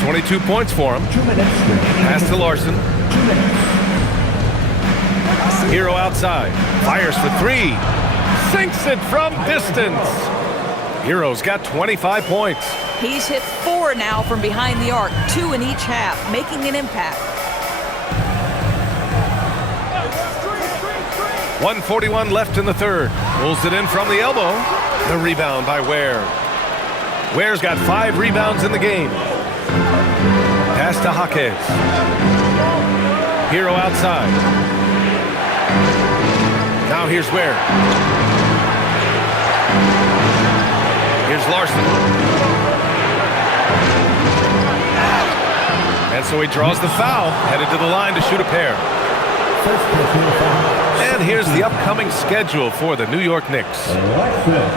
22 points for him. 2 minutes. Pass to Larson. 2 minutes. Hero outside. Fires for 3. Sinks it from distance. Hero's got 25 points. He's hit 4 now from behind the arc, 2 in each half, making an impact. 1:41 left in the third. Pulls it in from the elbow. The rebound by Ware. Ware's got 5 rebounds in the game. Pass to Jaquez. Hero outside. Now here's Ware. Here's Larson. And so he draws the foul, headed to the line to shoot a pair. And here's the upcoming schedule for the New York Knicks.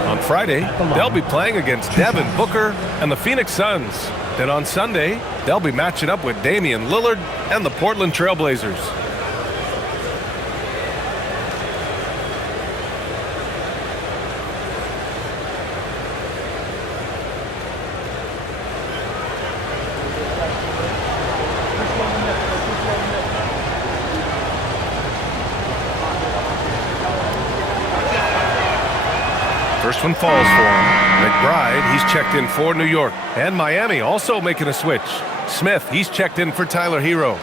On Friday, they'll be playing against Devin Booker and the Phoenix Suns. Then on Sunday, they'll be matching up with Damian Lillard and the Portland Trailblazers. First one falls for him. McBride, he's checked in for New York. And Miami also making a switch. Smith, he's checked in for Tyler Hero.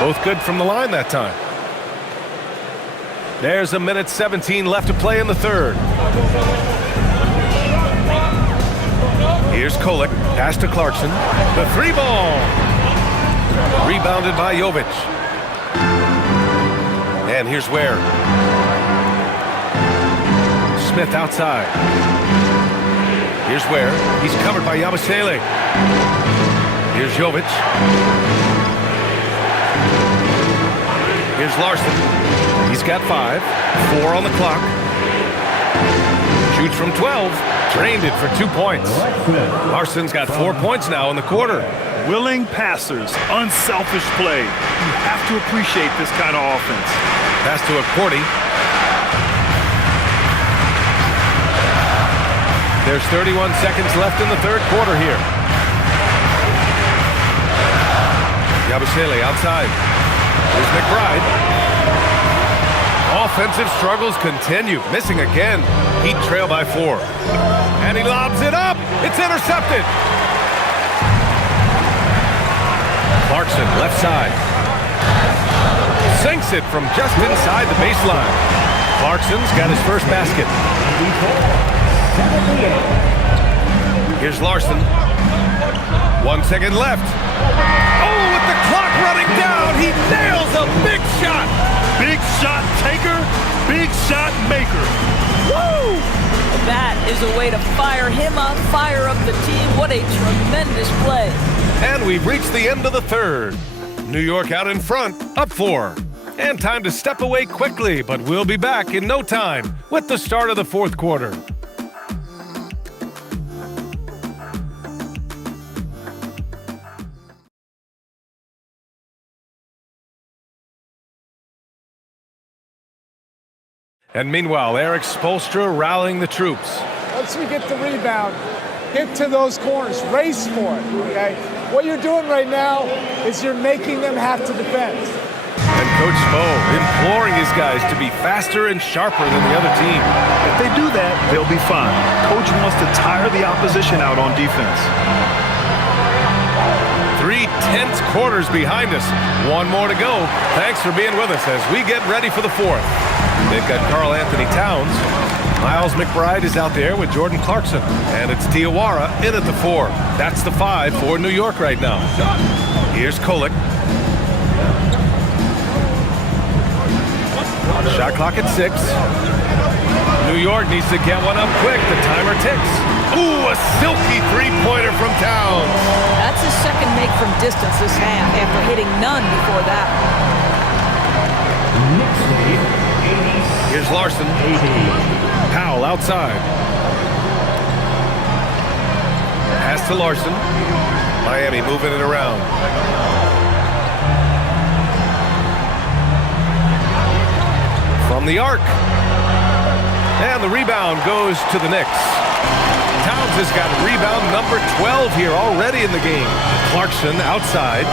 Both good from the line that time. There's a minute 17 left to play in the third. Here's Kolek, pass to Clarkson. The three ball. Rebounded by Jovic. And here's Ware. Smith outside. Here's Ware. He's covered by Yabusele. Here's Jovic. Here's Larson. He's got 5. 4 on the clock. Shoots from 12. Drained it for 2 points. Larson's got 4 points now in the quarter. Willing passers, unselfish play. You have to appreciate this kind of offense. Pass to Accordi. There's 31 seconds left in the third quarter here. Yabusele outside. Here's McBride. Offensive struggles continue. Missing again. Heat trail by 4. And he lobs it up. It's intercepted. Clarkson, left side. Sinks it from just inside the baseline. Clarkson's got his first basket. Here's Larson. 1 second left. Oh, with the clock running down, he nails a big shot. Big shot taker, big shot maker. Woo! That is a way to fire him up, fire up the team. What a tremendous play. And we've reached the end of the third. New York out in front, up 4. And time to step away quickly, but we'll be back in no time with the start of the fourth quarter. And meanwhile, Eric Spoelstra rallying the troops. Once we get the rebound, get to those corners, race for it, okay? What you're doing right now is you're making them have to defend. And Coach Spo imploring his guys to be faster and sharper than the other team. If they do that, they'll be fine. Coach wants to tire the opposition out on defense. 3 tense quarters behind us. 1 more to go. Thanks for being with us as we get ready for the fourth. They've got Karl Anthony Towns. Miles McBride is out there with Jordan Clarkson. And it's Diawara in at the 4. That's the 5 for New York right now. Here's Kolek. Shot clock at 6. New York needs to get one up quick. The timer ticks. Ooh, a silky three-pointer from Towns. That's his second make from distance this half after hitting none before that. Here's Larson. Powell outside. Pass to Larson. Miami moving it around. From the arc. And the rebound goes to the Knicks. Towns has got rebound number 12 here already in the game. Clarkson outside.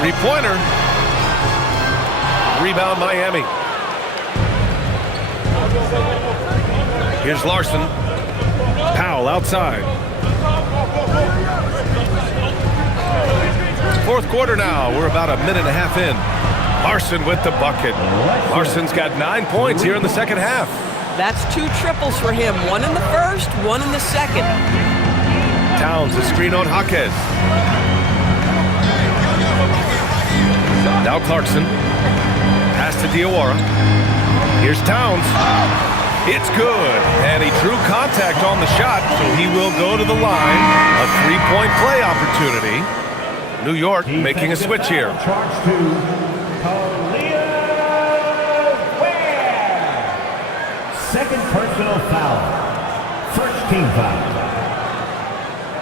Three-pointer. Rebound Miami. Here's Larson. Powell outside. Fourth quarter now. We're about a minute and a half in. Larson with the bucket. Larson's got 9 points here in the second half. That's 2 triples for him. 1 in the first, 1 in the second. Towns, a screen on Jaquez. Now Clarkson. Pass to Diawara. Here's Towns. It's good. And he drew contact on the shot, so he will go to the line. A three-point play opportunity. New York making a switch here. Charge to Kalia Ware. Second personal foul. First team foul.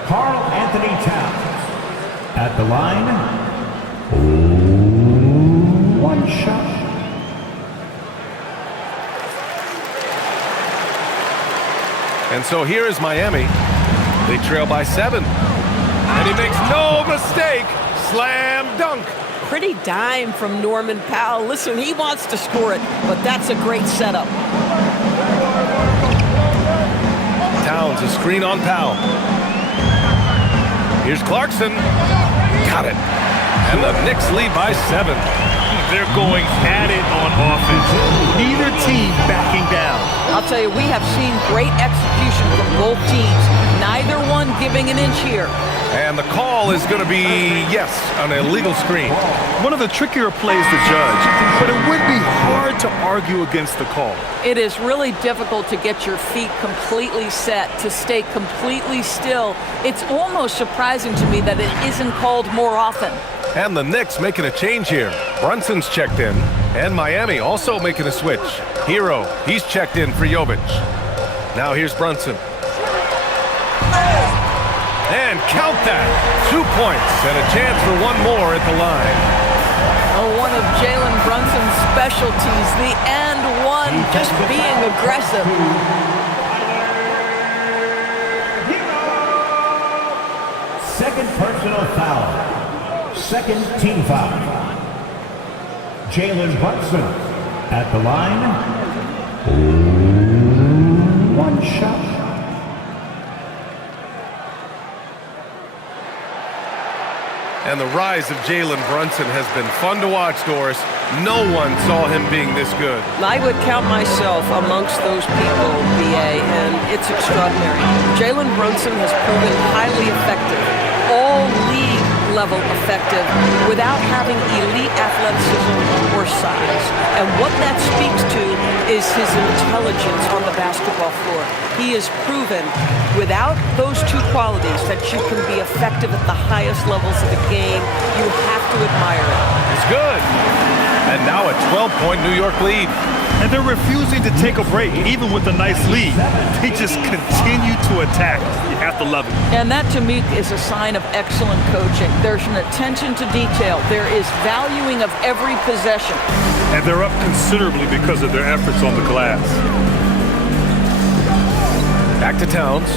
Karl Anthony Towns at the line. One shot. And so here is Miami. They trail by 7. And he makes no mistake. Slam dunk. Pretty dime from Norman Powell. Listen, he wants to score it, but that's a great setup. Towns, a screen on Powell. Here's Clarkson. Got it. And the Knicks lead by 7. They're going at it on offense. Neither team backing down. I'll tell you, we have seen great execution from both teams. Neither one giving an inch here. And the call is going to be, yes, an illegal screen. One of the trickier plays to judge, but it would be hard to argue against the call. It is really difficult to get your feet completely set, to stay completely still. It's almost surprising to me that it isn't called more often. And the Knicks making a change here. Brunson's checked in. And Miami also making a switch. Hero, he's checked in for Jovic. Now here's Brunson. And count that. 2 points and a chance for one more at the line. Oh, one of Jalen Brunson's specialties, the and one, just being aggressive. Second personal foul. Second team foul. Jalen Brunson at the line. One shot. And the rise of Jalen Brunson has been fun to watch, Doris. No one saw him being this good. I would count myself amongst those people, BA, and it's extraordinary. Jalen Brunson has proven highly effective, all league level effective, without having elite athleticism or size. And what that speaks to is his intelligence on the basketball floor. He has proven, without those two qualities, that you can be effective at the highest levels of the game. You have to admire it. It's good. And now a 12-point New York lead. And they're refusing to take a break, even with a nice lead. They just continue to attack. You have to love it. And that, to me, is a sign of excellent coaching. There's an attention to detail. There is valuing of every possession. And they're up considerably because of their efforts on the glass. Back to Towns.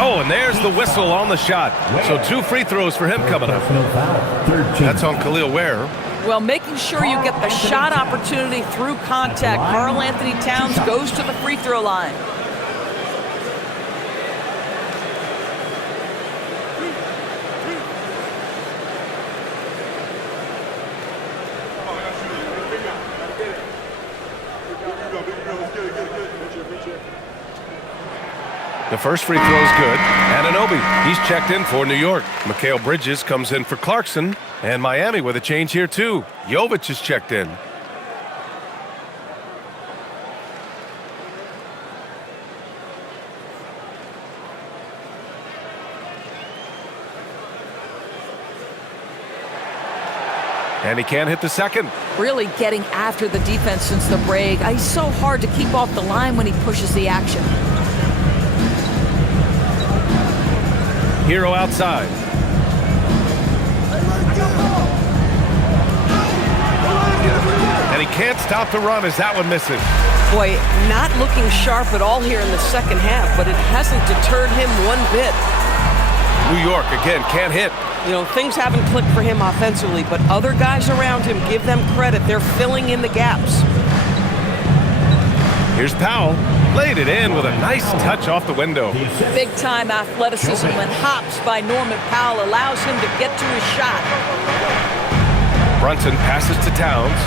Oh, and there's the whistle on the shot. So 2 free throws for him coming up. That's on Khalil Ware. Well, making sure you get the shot opportunity through contact. Karl Anthony Towns goes to the free throw line. The first free throw is good. Anunoby, he's checked in for New York. Mikal Bridges comes in for Clarkson. And Miami with a change here, too. Jovic is checked in. And he can't hit the second. Really getting after the defense since the break. He's so hard to keep off the line when he pushes the action. Hero outside. And he can't stop the run as that one misses. Boy, not looking sharp at all here in the second half, but it hasn't deterred him one bit. New York, again, can't hit. You know, things haven't clicked for him offensively, but other guys around him, give them credit. They're filling in the gaps. Here's Powell. Laid it in with a nice touch off the window. Big-time athleticism and hops by Norman Powell allows him to get to his shot. Brunson passes to Towns.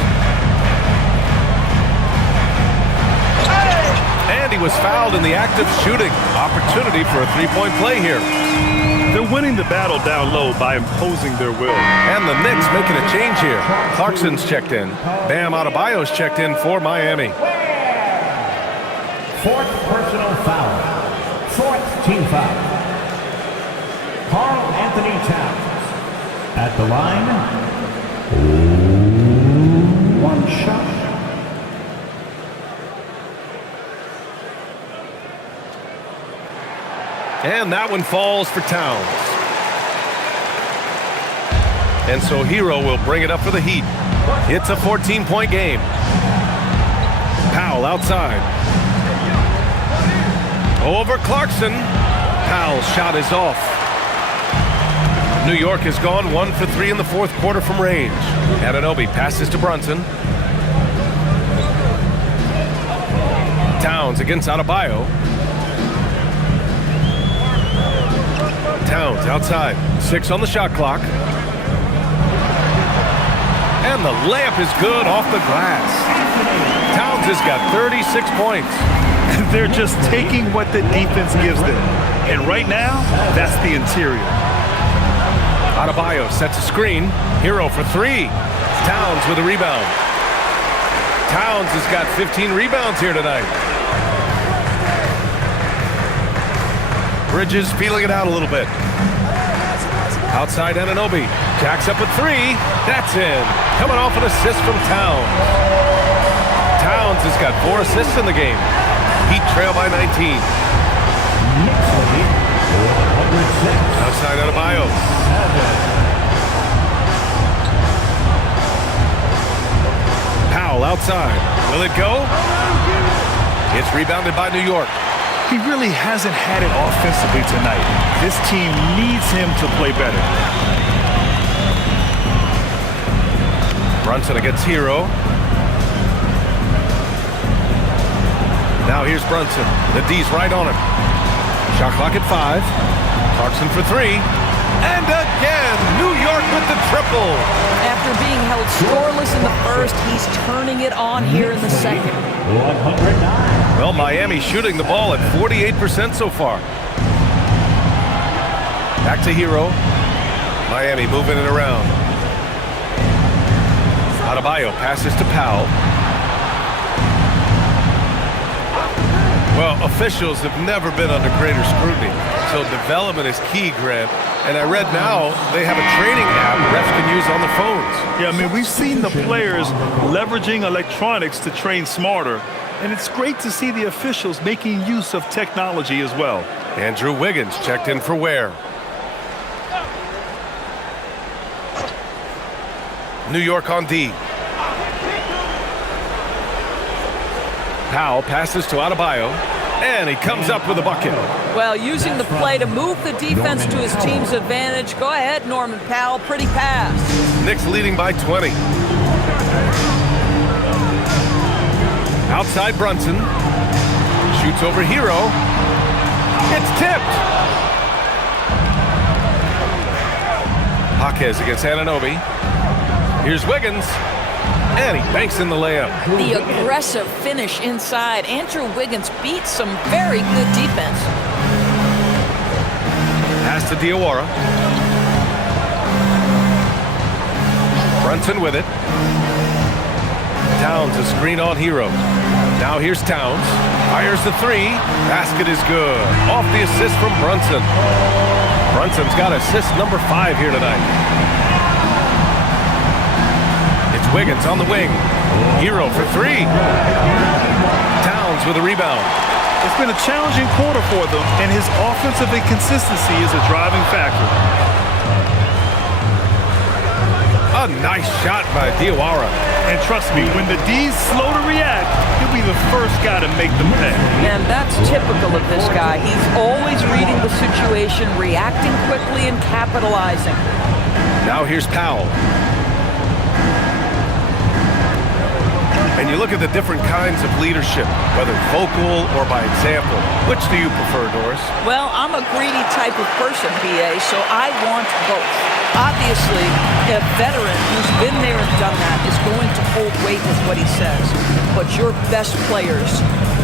And he was fouled in the act of shooting. Opportunity for a three-point play here. They're winning the battle down low by imposing their will. And the Knicks making a change here. Clarkson's checked in. Bam Adebayo's checked in for Miami. Fourth personal foul. Fourth team foul. Karl Anthony Towns at the line. One shot. And that one falls for Towns. And so Hero will bring it up for the Heat. It's a 14-point game. Powell outside. Over Clarkson. Powell's shot is off. New York has gone 1 for 3 in the fourth quarter from range. Anunoby passes to Brunson. Towns against Adebayo. Towns outside. 6 on the shot clock. And the layup is good off the glass. Towns has got 36 points. They're just taking what the defense gives them. And right now, that's the interior. Adebayo sets a screen. Hero for 3. Towns with a rebound. Towns has got 15 rebounds here tonight. Bridges feeling it out a little bit. Outside Anunoby. Jacks up with 3. That's in. Coming off an assist from Towns. Towns has got 4 assists in the game. Heat trail by 19. Outside Adebayo. Powell outside. Will it go? It's rebounded by New York. He really hasn't had it offensively tonight. This team needs him to play better. Brunson against Hero. Now here's Brunson. The D's right on him. Shot clock at 5. Clarkson for 3. And again, New York with the triple. After being held scoreless in the first, he's turning it on here in the second. 109. Well, Miami shooting the ball at 48% so far. Back to Hero. Miami moving it around. Adebayo passes to Powell. Well, officials have never been under greater scrutiny, so development is key, Grant. And I read now they have a training app refs can use on the phones. Yeah, I mean, we've seen the players leveraging electronics to train smarter, and it's great to see the officials making use of technology as well. Andrew Wiggins checked in for Ware. New York on D. Powell passes to Adebayo, and he comes up with a bucket. Well, using the play to move the defense to his team's advantage. Go ahead, Norman Powell. Pretty pass. Knicks leading by 20. Outside Brunson. Shoots over Hero. It's tipped. Jaquez against Anunoby. Here's Wiggins. And he banks in the layup. The aggressive finish inside. Andrew Wiggins beats some very good defense. Pass to Diawara. Brunson with it. Towns a screen on Hero. Now here's Towns. Fires the 3. Basket is good. Off the assist from Brunson. Brunson's got assist number 5 here tonight. Wiggins on the wing. Hero for 3. Towns with a rebound. It's been a challenging quarter for them, and his offensive inconsistency is a driving factor. A nice shot by Diawara. And trust me, when the D's slow to react, he'll be the first guy to make them pay. And that's typical of this guy. He's always reading the situation, reacting quickly, and capitalizing. Now here's Powell. And you look at the different kinds of leadership, whether vocal or by example. Which do you prefer, Doris? Well, I'm a greedy type of person, BA, so I want both. Obviously, a veteran who's been there and done that is going to hold weight with what he says. But your best players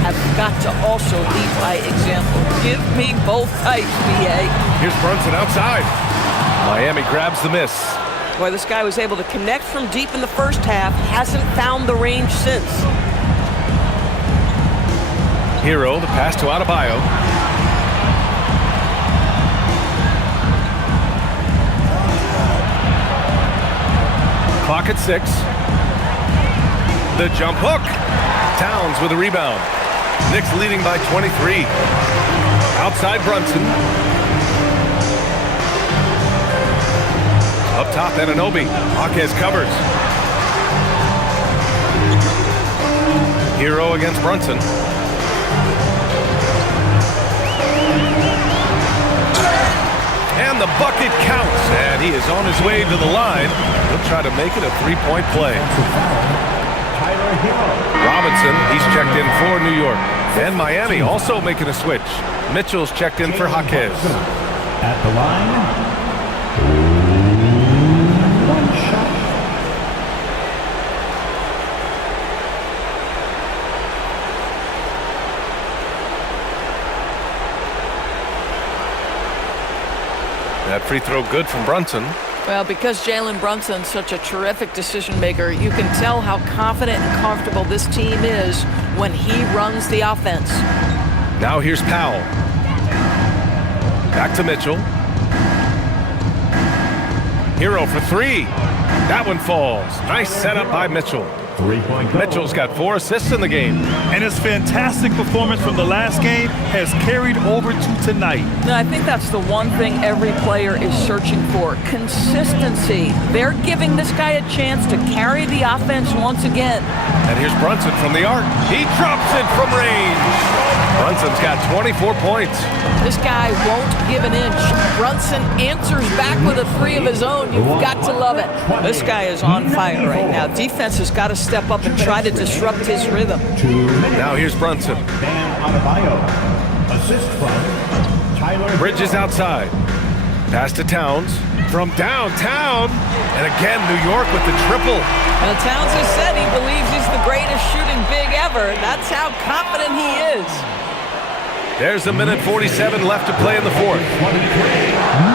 have got to also lead by example. Give me both types, BA. Here's Brunson outside. Miami grabs the miss. Boy, this guy was able to connect from deep in the first half. Hasn't found the range since. Hero, the pass to Adebayo. Clock at 6. The jump hook. Towns with a rebound. Knicks leading by 23. Outside Brunson. Up top, Anunoby. Hawkes covers. Hero against Brunson. And the bucket counts. And he is on his way to the line. He'll try to make it a three-point play. Robinson, he's checked in for New York. And Miami also making a switch. Mitchell's checked in for Hawkes. At the line, one shot. That free throw good from Brunson. Well, because Jalen Brunson's such a terrific decision maker, you can tell how confident and comfortable this team is when he runs the offense. Now here's Powell. Back to Mitchell. Hero for 3. That one falls. Nice setup by Mitchell. Mitchell's got 4 assists in the game. And his fantastic performance from the last game has carried over to tonight. Now, I think that's the one thing every player is searching for, consistency. They're giving this guy a chance to carry the offense once again. And here's Brunson from the arc. He drops it from range. Brunson's got 24 points. This guy won't give an inch. Brunson answers back with a 3 of his own. You've got to love it. This guy is on fire right now. Defense has got to step up and try to disrupt his rhythm. Now here's Brunson. Assist from Tyler. Bridges outside. Pass to Towns from downtown. And again, New York with the triple. Well, Towns has said he believes he's the greatest shooting big ever. That's how confident he is. There's a minute 47 left to play in the fourth.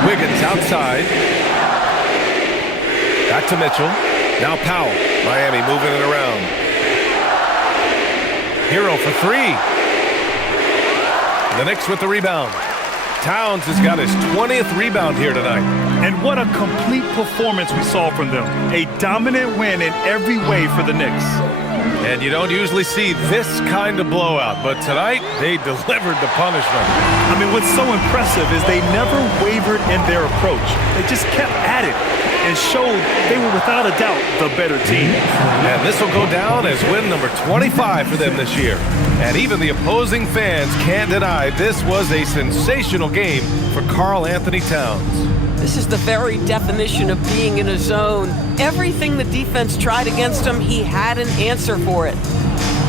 Wiggins outside. Back to Mitchell. Now Powell. Miami moving it around. Hero for 3. The Knicks with the rebound. Towns has got his 20th rebound here tonight. And what a complete performance we saw from them. A dominant win in every way for the Knicks. And you don't usually see this kind of blowout, but tonight they delivered the punishment. I mean, what's so impressive is they never wavered in their approach. They just kept at it and showed they were without a doubt the better team. And this will go down as win number 25 for them this year. And even the opposing fans can't deny this was a sensational game for Karl Anthony Towns. This is the very definition of being in a zone. Everything the defense tried against him, he had an answer for it.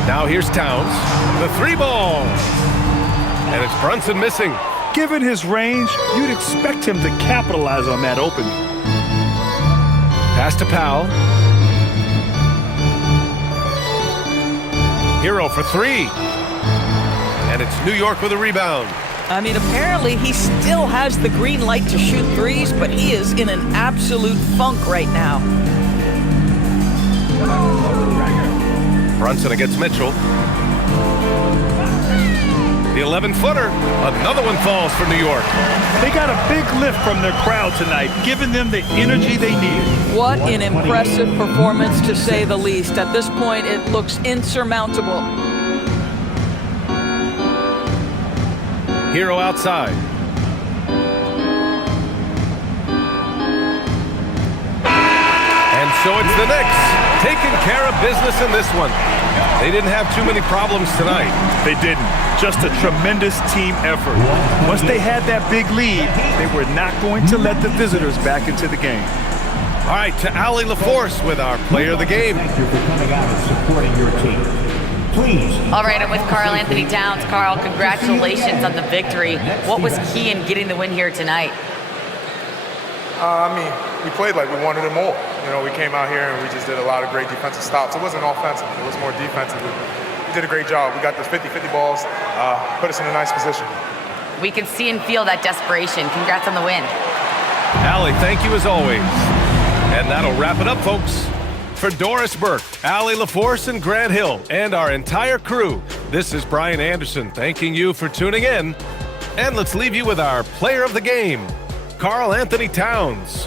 Now here's Towns. The 3 ball. And it's Brunson missing. Given his range, you'd expect him to capitalize on that opening. Pass to Powell. Hero for 3. And it's New York with a rebound. I mean, apparently he still has the green light to shoot threes, but he is in an absolute funk right now. Brunson against Mitchell. The 11-footer. Another one falls for New York. They got a big lift from their crowd tonight, giving them the energy they needed. What an impressive performance, to say the least. At this point, it looks insurmountable. Hero outside. And so it's the Knicks taking care of business in this one. They didn't have too many problems tonight. They didn't. Just a tremendous team effort. Once they had that big lead, they were not going to let the visitors back into the game. All right, to Allie LaForce with our player of the game. Thank you for coming out and supporting your team. Please. All right, I'm with Karl Anthony Towns. Karl, congratulations on the victory. What was key in getting the win here tonight? We played like we wanted it more. We came out here and we just did a lot of great defensive stops. It wasn't offensive. It was more defensive. We did a great job. We got the 50-50 balls, put us in a nice position. We can see and feel that desperation. Congrats on the win. Allie, thank you as always. And that'll wrap it up, folks. For Doris Burke, Allie LaForce, and Grant Hill, and our entire crew, this is Brian Anderson thanking you for tuning in. And let's leave you with our player of the game, Karl Anthony Towns.